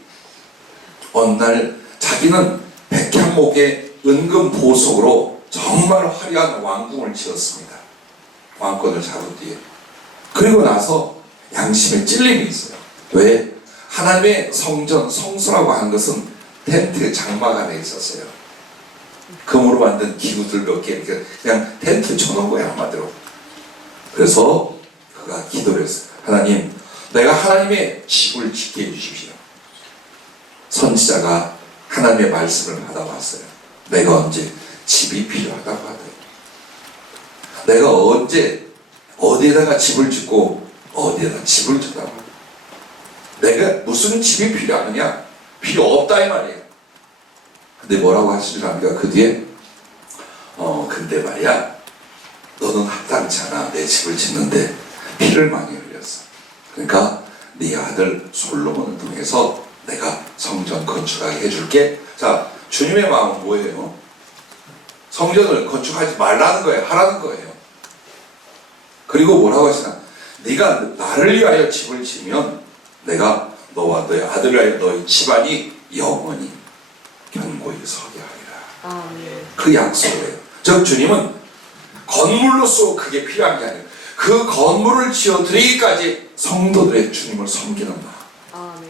어느 날 자기는 백향목의 은금 보석으로 정말 화려한 왕궁을 지었습니다. 왕권을 잡은 뒤에. 그리고 나서 양심에 찔림이 있어요. 왜? 하나님의 성전, 성소라고 하는 것은 텐트 장막 안에 있었어요. 금으로 만든 기구들 몇 개, 그냥 텐트 쳐놓은 거야, 한마디로. 그래서 그가 기도를 했어요. 하나님, 내가 하나님의 집을 짓게 해주십시오. 선지자가 하나님의 말씀을 받아봤어요. 내가 언제 집이 필요하다고 하더라고요. 내가 언제 어디에다가 집을 짓고 어디에다 집을 짓다고 하더라고요. 내가 무슨 집이 필요하느냐? 필요 없다 이 말이에요. 근데 뭐라고 하시줄 압니까? 그 뒤에 근데 말이야, 너는 합당치 않아. 내 집을 짓는데 피를 많이 흘렸어. 그러니까 네 아들 솔로몬을 통해서 내가 성전 건축하게 해줄게. 자, 주님의 마음은 뭐예요? 성전을 건축하지 말라는 거예요. 하라는 거예요. 그리고 뭐라고 하시나? 네가 나를 위하여 집을 지으면 내가 너와 너의 아들을 위하여 너의 집안이 영원히 견고히 서게 하리라. 그 약속이에요. 즉 주님은 건물로서 그게 필요한 게 아니에요. 그 건물을 지어드리기까지 성도들의 주님을 섬기는 마음,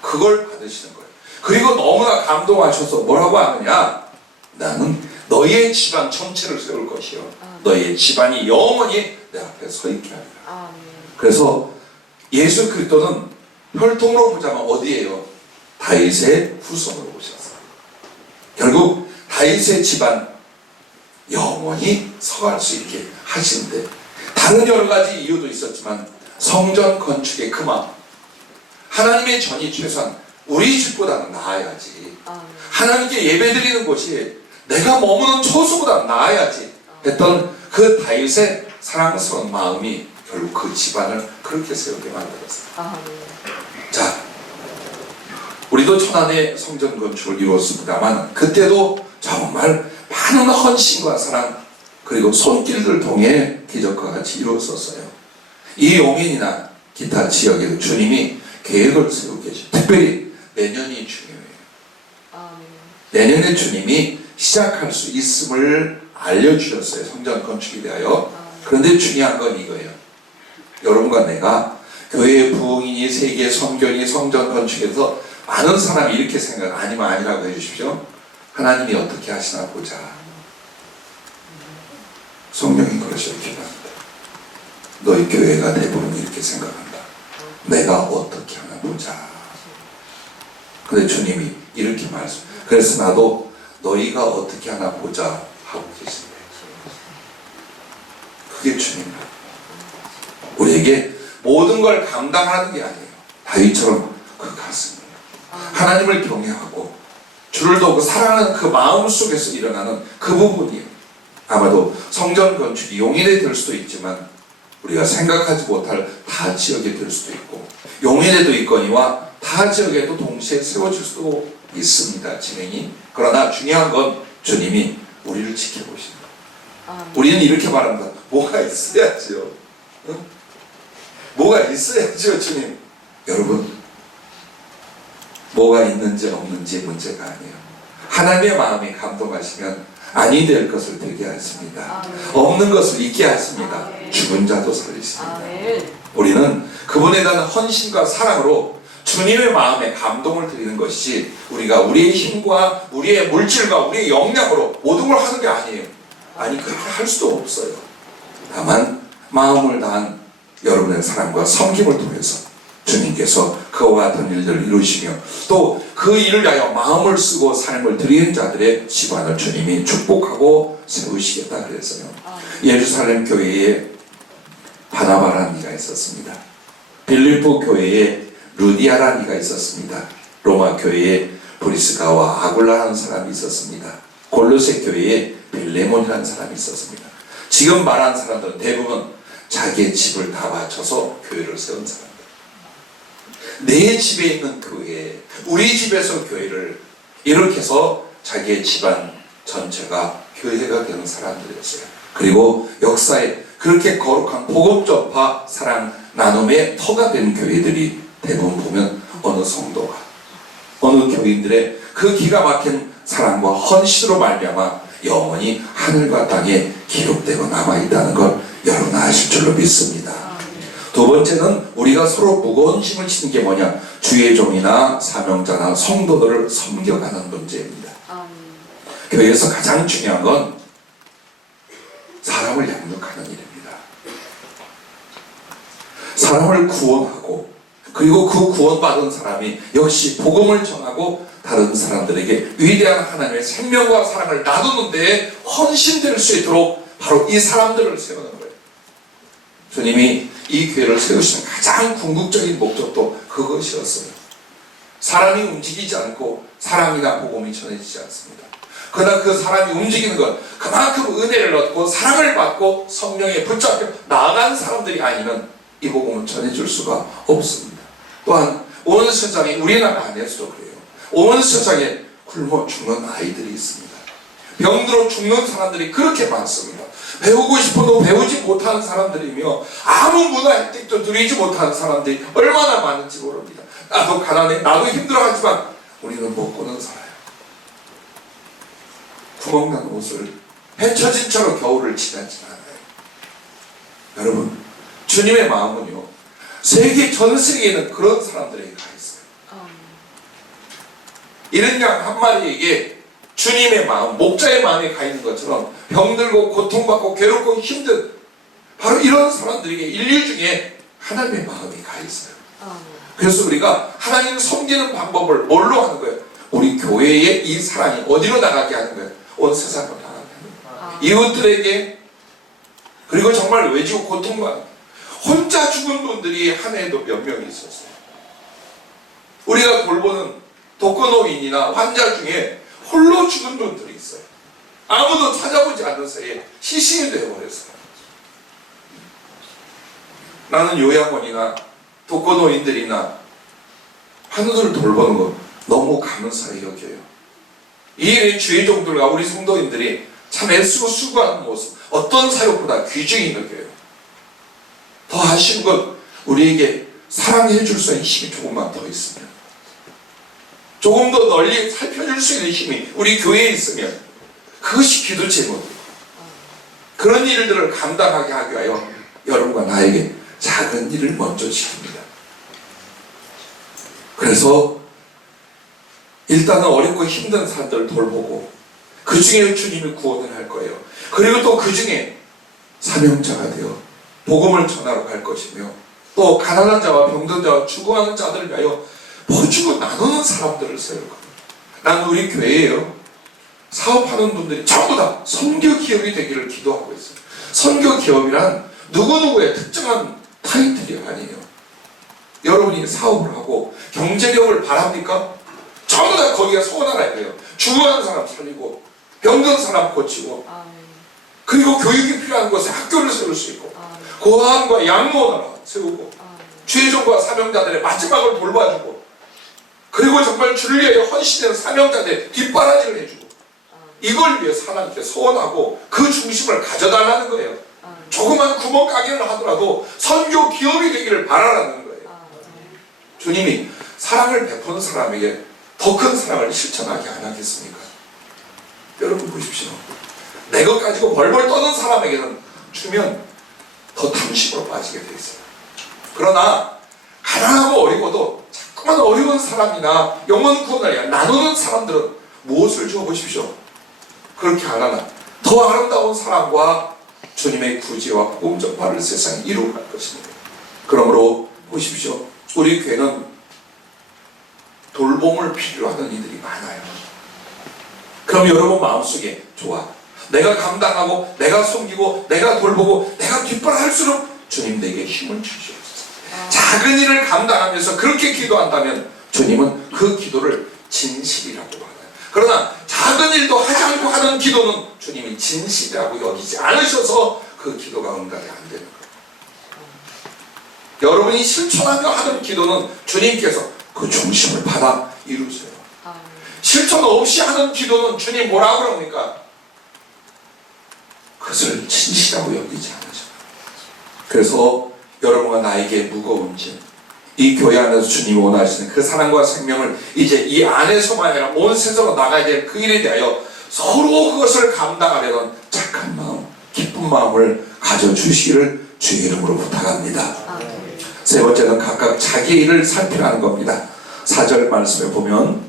그걸 받으시는 거예요. 그리고 너무나 감동하셔서 뭐라고 하느냐? 나는 너희의 집안 전체를 세울 것이요 너희의 집안이 영원히 내 앞에 서 있게 하리라. 그래서 예수 그리스도는 혈통으로 보자면 어디예요? 다윗의 후손으로 오셨어요. 결국 다윗의 집안 영원히 서갈 수 있게 하시는데, 다른 여러 가지 이유도 있었지만 성전 건축의 그 마음, 하나님의 전이 최소한 우리 집보다는 나아야지, 하나님께 예배드리는 곳이 내가 머무는 처소보다 나아야지 했던 그 다윗의 사랑스러운 마음이 결국 그 집안을 그렇게 세우게 만들었어요. 자, 우리도 천안의 성전 건축을 이루었습니다만 그때도 정말 많은 헌신과 사랑 그리고 손길을 통해 기적과 같이 이루었었어요. 이 용인이나 기타 지역에도 주님이 계획을 세우고 계시죠. 특별히 내년이 중요해요. 내년에 주님이 시작할 수 있음을 알려주셨어요. 성전 건축에 대하여. 그런데 중요한 건 이거예요. 여러분과 내가 교회의 부흥이니 세계 선교니 성전 건축에서 많은 사람이 이렇게 생각, 아니면 아니라고 해주십시오. 하나님이 어떻게 하시나 보자. 성령이 그러셔야 필요합니다. 너희 교회가 대부분 이렇게 생각한다. 내가 어떻게 하나 보자. 근데 주님이 이렇게 말씀. 그래서 나도 너희가 어떻게 하나 보자 하고 계신다. 그게 주님이다. 우리에게 모든 걸 감당하는 게 아니에요. 다윗처럼 그 가슴이에요. 하나님을 경외하고 주를 더욱 사랑하는 그 마음 속에서 일어나는 그 부분이에요. 아마도 성전 건축이 용인에 될 수도 있지만 우리가 생각하지 못할 타 지역에 될 수도 있고, 용인에도 있거니와 타 지역에도 동시에 세워질 수도 있습니다. 진행이. 그러나 중요한 건 주님이 우리를 지켜보신다. 우리는 이렇게 말합니다. 뭐가 있어야죠. 응? 뭐가 있어야죠, 주님. 여러분, 뭐가 있는지 없는지 문제가 아니에요. 하나님의 마음이 감동하시면 아니 될 것을 되게 하십니다. 없는 것을 있게 하십니다. 죽은 자도 살리십니다. 우리는 그분에 대한 헌신과 사랑으로 주님의 마음에 감동을 드리는 것이 우리가 우리의 힘과 우리의 물질과 우리의 역량으로 모든 걸 하는 게 아니에요. 아니, 그렇게 할 수도 없어요. 다만 마음을 다한 여러분의 사랑과 섬김을 통해서 주님께서 그와 같은 일들을 이루시며 또 그 일을 위하여 마음을 쓰고 삶을 드리는 자들의 집안을 주님이 축복하고 세우시겠다 그랬어요. 예루살렘 교회에 바나바라는 이가 있었습니다. 빌립보 교회에 루디아라는 이가 있었습니다. 로마 교회에 브리스가와 아굴라라는 사람이 있었습니다. 골로새 교회에 빌레몬이라는 사람이 있었습니다. 지금 말한 사람들은 대부분 자기의 집을 다 바쳐서 교회를 세운 사람들. 내 집에 있는 교회, 우리 집에서 교회를 이렇게 해서 자기의 집안 전체가 교회가 되는 사람들이었어요. 그리고 역사에 그렇게 거룩한 복음 전파, 사랑, 나눔의 터가 된 교회들이 대부분 보면 어느 성도가, 어느 교인들의 그 기가 막힌 사랑과 헌신으로 말미암아 영원히 하늘과 땅에 기록되고 남아있다는 걸 여러분 아실 줄로 믿습니다. 두 번째는 우리가 서로 무거운 짐을 지는 게 뭐냐? 주의 종이나 사명자나 성도들을 섬겨가는 문제입니다. 교회에서 가장 중요한 건 사람을 양육하는 일입니다. 사람을 구원하고 그리고 그 구원받은 사람이 역시 복음을 전하고 다른 사람들에게 위대한 하나님의 생명과 사랑을 나누는 데에 헌신될 수 있도록 바로 이 사람들을 세우는 거예요. 주님이 이 교회를 세우시는 가장 궁극적인 목적도 그것이었어요. 사람이 움직이지 않고 사랑이나 복음이 전해지지 않습니다. 그러나 그 사람이 움직이는 건 그만큼 은혜를 얻고 사랑을 받고 성령에 붙잡혀 나아간 사람들이 아니면 이 복음을 전해줄 수가 없습니다. 또한 온 세상에, 우리나라 안에서도 그래요. 온 세상에 굶어 죽는 아이들이 있습니다. 병들어 죽는 사람들이 그렇게 많습니다. 배우고 싶어도 배우지 못하는 사람들이며 아무 문화 혜택도 누리지 못하는 사람들이 얼마나 많은지 모릅니다. 나도 가난해, 나도 힘들어하지만 우리는 먹고는 살아요. 구멍난 옷을 헤쳐진 채로 겨울을 지나지 않아요. 여러분, 주님의 마음은요, 전 세계에는 그런 사람들에게 가 있어요. 이런 양 한 마리에게 주님의 마음, 목자의 마음이 가 있는 것처럼 병들고 고통받고 괴롭고 힘든 바로 이런 사람들에게 인류 중에 하나님의 마음이 가 있어요. 그래서 우리가 하나님을 섬기는 방법을 뭘로 하는 거예요? 우리 교회의 이 사랑이 어디로 나가게 하는 거예요? 온 세상으로 나가게 하는 거예요. 이웃들에게, 그리고 정말 외지고 고통받는 혼자 죽은 분들이 한 해에도 몇 명이 있었어요. 우리가 돌보는 독거노인이나 환자 중에 홀로 죽은 분들이 있어요. 아무도 찾아보지 않는 사이에 시신이 되어버렸어요. 나는 요양원이나 독거노인들이나 환우들을 돌보는 거 너무 감사히 여겨요. 이 일에 주의 종들과 우리 성도인들이 참 애쓰고 수고하는 모습, 어떤 사역보다 귀중히 여겨요. 더 하신 것, 우리에게 사랑해 줄 수 있는 힘이 조금만 더 있으면, 조금 더 널리 살펴줄 수 있는 힘이 우리 교회에 있으면 그것이 기도 제목이에요. 그런 일들을 감당하게 하기 위하여 여러분과 나에게 작은 일을 먼저 시킵니다. 그래서 일단은 어렵고 힘든 사람들을 돌보고 그 중에 주님이 구원을 할 거예요. 그리고 또 그 중에 사명자가 되어 복음을 전하러 갈 것이며, 또 가난한 자와 병든 자와 죽어가는 자들을 위하여 퍼주고 나누는 사람들을 세울 겁니다. 나는 우리 교회에요, 사업하는 분들이 전부 다 선교 기업이 되기를 기도하고 있어요. 선교 기업이란 누구누구의 특정한 타이틀이 아니에요. 여러분이 사업을 하고 경제력을 바랍니까? 전부 다 거기가 소원하라 돼요. 죽어가는 사람 살리고 병든 사람 고치고, 그리고 교육이 필요한 곳에 학교를 세울 수 있고, 고아원과 양로원을 세우고, 죄종과 사명자들의 마지막을 돌봐주고, 그리고 정말 주를 위하여 헌신된 사명자들의 뒷바라지를 해주고, 이걸 위해서 하나님께 소원하고 그 중심을 가져달라는 거예요. 조그만 구멍가게를 하더라도 선교 기업이 되기를 바라라는 거예요. 주님이 사랑을 베푸는 사람에게 더 큰 사랑을 실천하게 안 하겠습니까? 여러분 보십시오. 내 것 가지고 벌벌 떠는 사람에게는 주면 더 탐심으로 빠지게 돼 있어요. 그러나 가난하고 어리고도 자꾸만 어려운 사람이나 영혼 구원을 위해 나누는 사람들은 무엇을 주어보십시오. 그렇게 안 하나 더 아름다운 사랑과 주님의 구제와 복음 전파를 세상에 이루어갈 것입니다. 그러므로 보십시오. 우리 교회는 돌봄을 필요로 하는 이들이 많아요. 그럼 여러분 마음속에 좋아, 내가 감당하고 내가 섬기고 내가 돌보고 내가 뒷바라할수록 주님 내게 힘을 주시옵소서. 작은 일을 감당하면서 그렇게 기도한다면 주님은 그 기도를 진실이라고 하나요. 그러나 작은 일도 하지 않고 하는 기도는 주님이 진실이라고 여기지 않으셔서 그 기도가 응답이 안 되는 거예요. 여러분이 실천하며 하는 기도는 주님께서 그 중심을 받아 이루세요. 실천 없이 하는 기도는 주님 뭐라고 그럽니까? 그것을 진실하고 여기지 않으셔요. 그래서 여러분과 나에게 무거운 짐, 이 교회 안에서 주님이 원하시는 그 사랑과 생명을 이제 이 안에서만 아니라 온 세상으로 나가야 될 그 일에 대하여 서로 그것을 감당하려는 착한 마음, 기쁜 마음을 가져주시기를 주의 이름으로 부탁합니다. 세 번째는 각각 자기 일을 살피라는 겁니다. 4절 말씀에 보면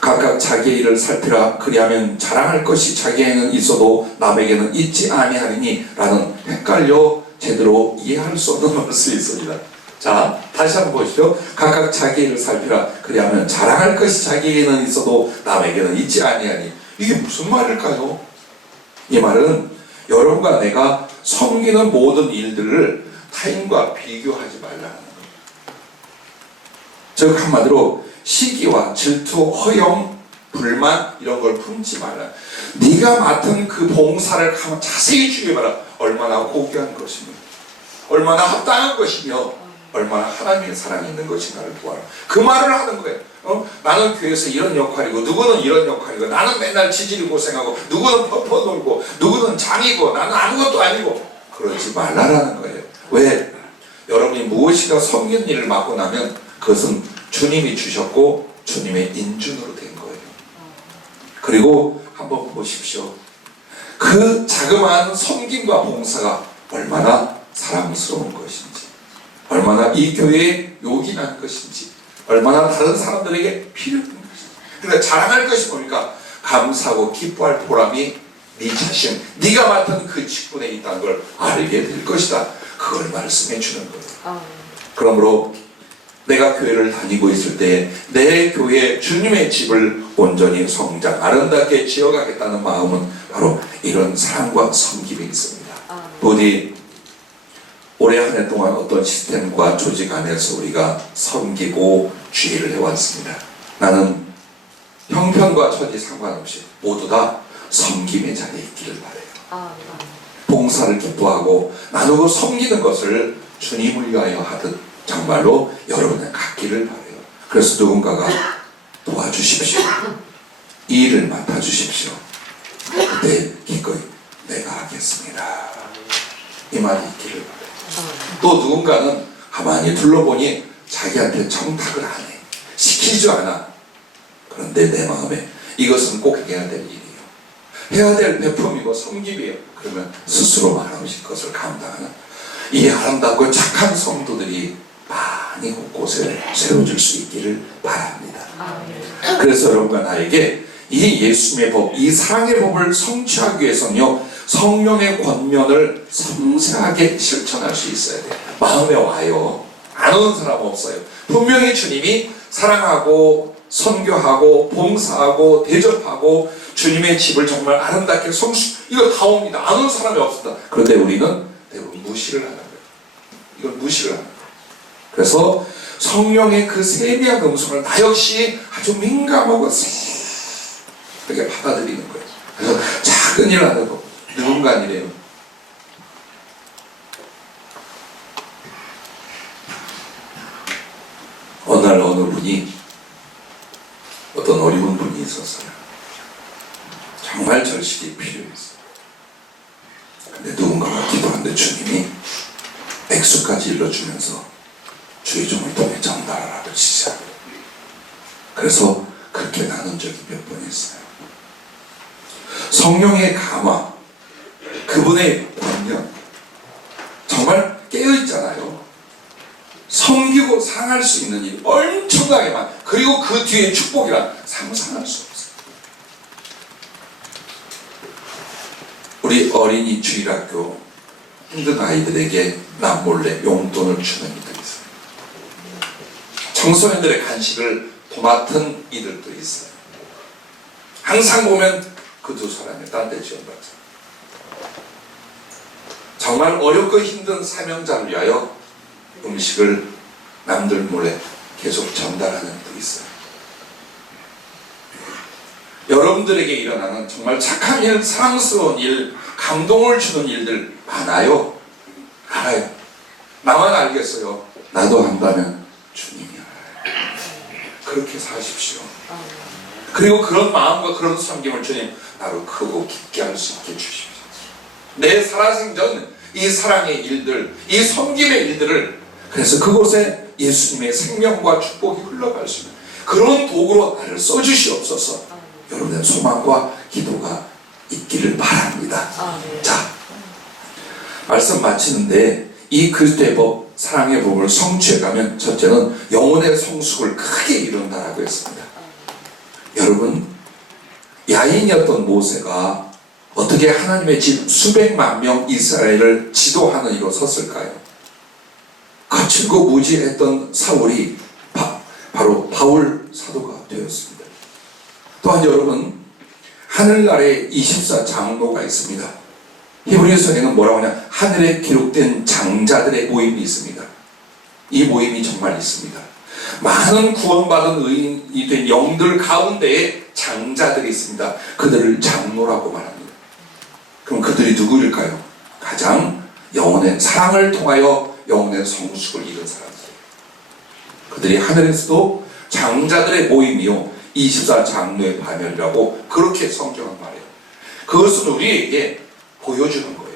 각각 자기의 일을 살피라. 그리하면 자랑할 것이 자기에게는 있어도 남에게는 있지 아니하리니 라는 헷갈려 제대로 이해할 수 없는 말씀이 있습니다. 자, 다시 한번 보시죠. 각각 자기 일을 살피라. 그리하면 자랑할 것이 자기에게는 있어도 남에게는 있지 아니하니. 이게 무슨 말일까요? 이 말은 여러분과 내가 섬기는 모든 일들을 타인과 비교하지 말라는 거예요. 즉 한마디로 시기와 질투, 허영, 불만 이런 걸 품지 말라. 네가 맡은 그 봉사를 자세히 주의해봐라. 얼마나 고귀한 것입니까? 얼마나 합당한 것이며 얼마나 하나님의 사랑이 있는 것인가를 보아라. 그 말을 하는 거예요. 나는 교회에서 이런 역할이고 누구는 이런 역할이고 나는 맨날 지질이 고생하고 누구는 퍼퍼 놀고 누구는 장이고 나는 아무것도 아니고 그러지 말라라는 거예요. 왜? 여러분이 무엇인가 섬기는 일을 맡고 나면 그것은 주님이 주셨고 주님의 인준으로 된 거예요. 그리고 한번 보십시오. 그 자그마한 섬김과 봉사가 얼마나 사랑스러운 것인지, 얼마나 이 교회에 욕이 난 것인지, 얼마나 다른 사람들에게 필요한 것인지. 그러니까 자랑할 것이 뭡니까? 감사하고 기뻐할 보람이 네 자신, 네가 맡은 그 직분에 있다는 걸 알게 될 것이다. 그걸 말씀해 주는 거예요. 그러므로 내가 교회를 다니고 있을 때 내 교회 주님의 집을 온전히 성장 아름답게 지어가겠다는 마음은 바로 이런 사랑과 섬김이 있습니다. 부디 올해 한 해 동안 어떤 시스템과 조직 안에서 우리가 섬기고 주의를 해왔습니다. 나는 형편과 처지 상관없이 모두 다 섬김의 자리에 있기를 바라요. 봉사를 기뻐하고 나누고 섬기는 것을 주님을 위하여 하듯 정말로 여러분은 갖기를 바라요. 그래서 누군가가 도와주십시오. 이 일을 맡아주십시오. 그때 기꺼이 내가 하겠습니다. 이 말이 있기를 바라요. 또 누군가는 가만히 둘러보니 자기한테 청탁을 안 해. 시키지 않아. 그런데 내 마음에 이것은 꼭 해야 될 일이에요. 해야 될 베품이고 섬김이에요. 그러면 스스로 말하신 것을 감당하는 이 아름답고 착한 성도들이 많이 곳곳에 세워질 수 있기를 바랍니다. 그래서 여러분과 나에게 이 예수님의 법, 이 사랑의 법을 성취하기 위해서는요, 성령의 권면을 섬세하게 실천할 수 있어야 돼요. 마음에 와요. 안 오는 사람 없어요. 분명히 주님이 사랑하고 선교하고 봉사하고 대접하고 주님의 집을 정말 아름답게 이거 다 옵니다. 안 오는 사람이 없습니다. 그런데 우리는 대부분 무시를 하는 거예요. 이걸 무시를 하는 거예요. 그래서 성령의 그 세미한 음성을 나 역시 아주 민감하고 이렇게 받아들이는 거예요. 그래서 작은 일을 하는 거 누군가니래요. 어느 날 어느 분이 어떤 어려운 분이 있었어요. 정말 절실히 필요했어요. 근데 누군가가 기도하는데 주님이 액수까지 일러주면서 주의 종을 통해 전달하라고 지시합니다. 그래서 그렇게 나눈 적이 몇 번 있어요. 성령의 감화, 그분의 권면, 정말 깨어있잖아요. 섬기고 사랑할 수 있는 일 엄청나게 많아. 그리고 그 뒤에 축복이란 상상할 수 없어요. 우리 어린이 주일학교 힘든 아이들에게 남몰래 용돈을 주는 이들이 있어요. 청소년들의 간식을 도맡은 이들도 있어요. 항상 보면 그 두 사람이 딴 데 지원받죠. 정말 어렵고 힘든 사명자를 위하여 음식을 남들 몰래 계속 전달하는 분도 있어요. 여러분들에게 일어나는 정말 착한 일, 사랑스러운 일, 감동을 주는 일들 많아요. 알아요. 나만 알겠어요. 나도 한다면 주님이 알아요. 그렇게 사십시오. 그리고 그런 마음과 그런 섬김을 주님 나로 크고 깊게 할 수 있게 주십시오. 내 살아생전 이 사랑의 일들, 이 섬김의 일들을 그래서 그곳에 예수님의 생명과 축복이 흘러갈 수 있는 그런 도구로 나를 써주시옵소서. 여러분의 소망과 기도가 있기를 바랍니다. 자, 말씀 마치는데 이 그리스도의 법, 사랑의 법을 성취해가면 첫째는 영혼의 성숙을 크게 이룬다라고 했습니다. 여러분, 야인이었던 모세가 어떻게 하나님의 집 수백만 명 이스라엘을 지도하는 이로 섰을까요? 거칠고 무지했던 사울이 바로 바울 사도가 되었습니다. 또한 여러분, 하늘나라에 24장로가 있습니다. 히브리서에는 뭐라고 하냐, 하늘에 기록된 장자들의 모임이 있습니다. 이 모임이 정말 있습니다. 많은 구원받은 의인이 된 영들 가운데에 장자들이 있습니다. 그들을 장로라고 말합니다. 그럼 그들이 누구일까요? 가장 영혼의 사랑을 통하여 영혼의 성숙을 이룬 사람들. 그들이 하늘에서도 장자들의 모임이요 24장로의 파멸이라고 그렇게 성경은 말해요. 그것은 우리에게 보여주는 거예요.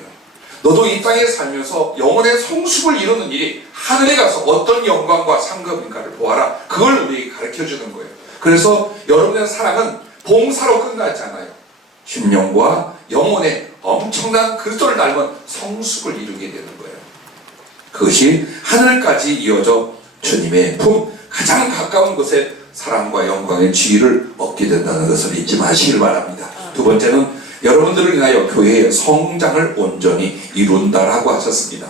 너도 이 땅에 살면서 영혼의 성숙을 이루는 일이 하늘에 가서 어떤 영광과 상급인가를 보아라. 그걸 우리에게 가르쳐주는 거예요. 그래서 여러분의 사랑은 봉사로 끝나지 않아요. 심령과 영혼의 엄청난 그리스도를 닮은 성숙을 이루게 되는 거예요. 그것이 하늘까지 이어져 주님의 품 가장 가까운 곳에 사랑과 영광의 지위를 얻게 된다는 것을 잊지 마시길 바랍니다. 두 번째는 여러분들을 인하여 교회의 성장을 온전히 이룬다라고 하셨습니다.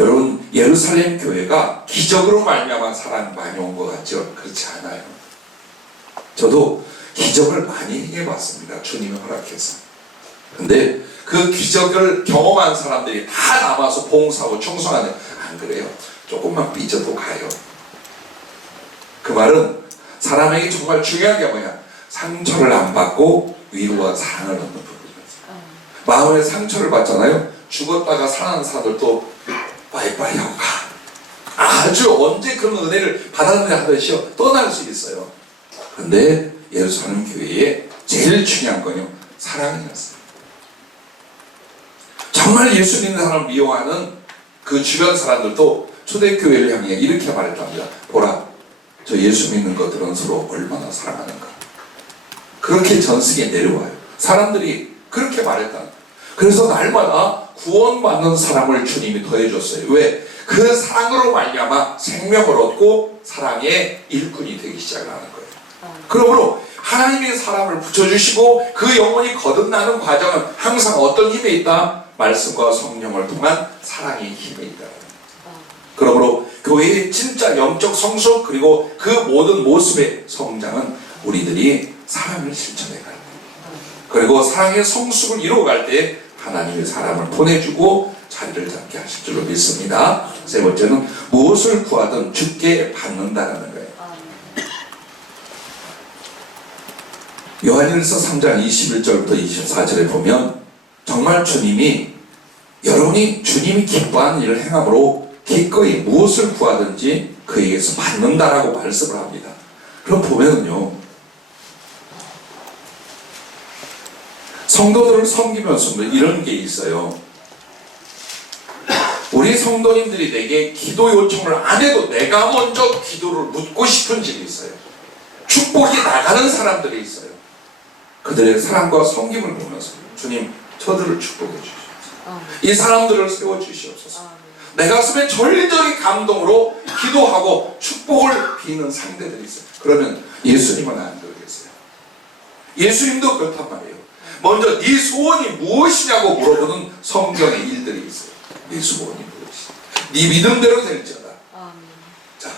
여러분, 예루살렘 교회가 기적으로 말미암아 사랑이 많이 온 것 같죠? 그렇지 않아요. 저도 기적을 많이 해봤습니다. 주님이 허락해서. 근데 그 기적을 경험한 사람들이 다 남아서 봉사하고 충성하는, 안 그래요. 조금만 삐져도 가요. 그 말은 사람에게 정말 중요한 게 뭐냐? 상처를 안 받고 위로와 사랑을 얻는 부분이었어요. 마음에 상처를 받잖아요. 죽었다가 살아난 사람들도 빠이빠이 하고 가. 아주 언제 그런 은혜를 받았느냐 하듯이요 떠날 수 있어요. 그런데 예루살렘 교회에 제일 중요한 건요 사랑이었어요. 정말 예수 믿는 사람을 미워하는 그 주변 사람들도 초대교회를 향해 이렇게 말했답니다. 보라, 저 예수 믿는 것들은 서로 얼마나 사랑하는가. 그렇게 전승에 내려와요. 사람들이 그렇게 말했다. 그래서 날마다 구원받는 사람을 주님이 더해줬어요. 왜? 그 사랑으로 말미암아 생명을 얻고 사랑의 일꾼이 되기 시작을 하는 거예요. 그러므로 하나님이 사람을 붙여주시고 그 영혼이 거듭나는 과정은 항상 어떤 힘에 있다? 말씀과 성령을 통한 사랑의 힘에 있다. 그러므로 교회의 진짜 영적 성숙 그리고 그 모든 모습의 성장은 우리들이 사랑을 실천해 가는 거예요. 그리고 사랑의 성숙을 이루어갈 때 하나님의 사람을 보내주고 자리를 잡게 하실 줄로 믿습니다. 세 번째는 무엇을 구하든 주께 받는다는 거예요. 요한일서 3장 21절부터 24절에 보면 정말 주님이 여러분이 주님이 기뻐하는 일을 행함으로 기꺼이 무엇을 구하든지 그에게서 받는다라고 말씀을 합니다. 그럼 보면은요 성도들을 섬기면서 이런 게 있어요. 우리 성도님들이 내게 기도 요청을 안 해도 내가 먼저 기도를 묻고 싶은 일이 있어요. 축복이 나가는 사람들이 있어요. 그들의 사랑과 섬김을 보면서 주님 저들을 축복해 주시옵소서. 이 사람들을 세워주시옵소서. 내 가슴에 절대적인 감동으로 기도하고 축복을 비는 상대들이 있어요. 그러면 예수님은 안 그러겠어요. 예수님도 그렇단 말이에요. 먼저 네 소원이 무엇이냐고 물어보는 성경의 일들이 있어요. 네 소원이 무엇이냐. 네 믿음대로 될지어다. 자,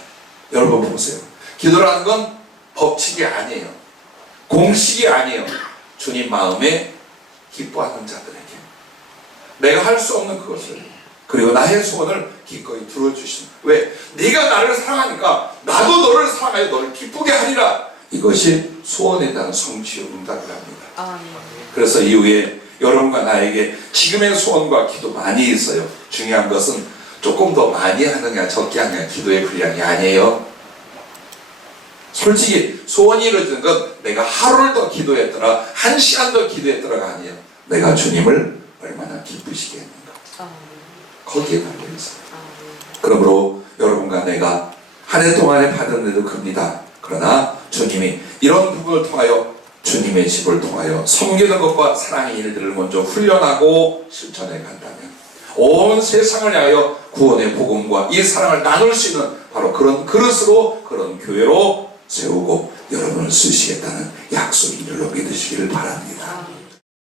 여러분 보세요. 기도라는 건 법칙이 아니에요. 공식이 아니에요. 주님 마음에 기뻐하는 자들에게 내가 할 수 없는 그것을 그리고 나의 소원을 기꺼이 들어주시는. 왜? 네가 나를 사랑하니까 나도 너를 사랑하여 너를 기쁘게 하리라. 이것이 소원에 대한 성취의 응답이랍니다. 그래서 이후에 여러분과 나에게 지금의 소원과 기도 많이 있어요. 중요한 것은 조금 더 많이 하느냐 적게 하느냐 기도의 분량이 아니에요. 솔직히 소원이 이루어지는 건 내가 하루를 더 기도했더라 1시간 더 기도했더라가 아니에요. 내가 주님을 얼마나 기쁘시게 했는가. 거기에 달려있어요. 그러므로 여러분과 내가 한 해 동안에 받은 일도 큽니다. 그러나 주님이 이런 부분을 통하여 주님의 집을 통하여 섬기는 것과 사랑의 일들을 먼저 훈련하고 실천해 간다면 온 세상을 향하여 구원의 복음과 이 사랑을 나눌 수 있는 바로 그런 그릇으로 그런 교회로 세우고 여러분을 쓰시겠다는 약속이 이들로 믿으시기를 바랍니다.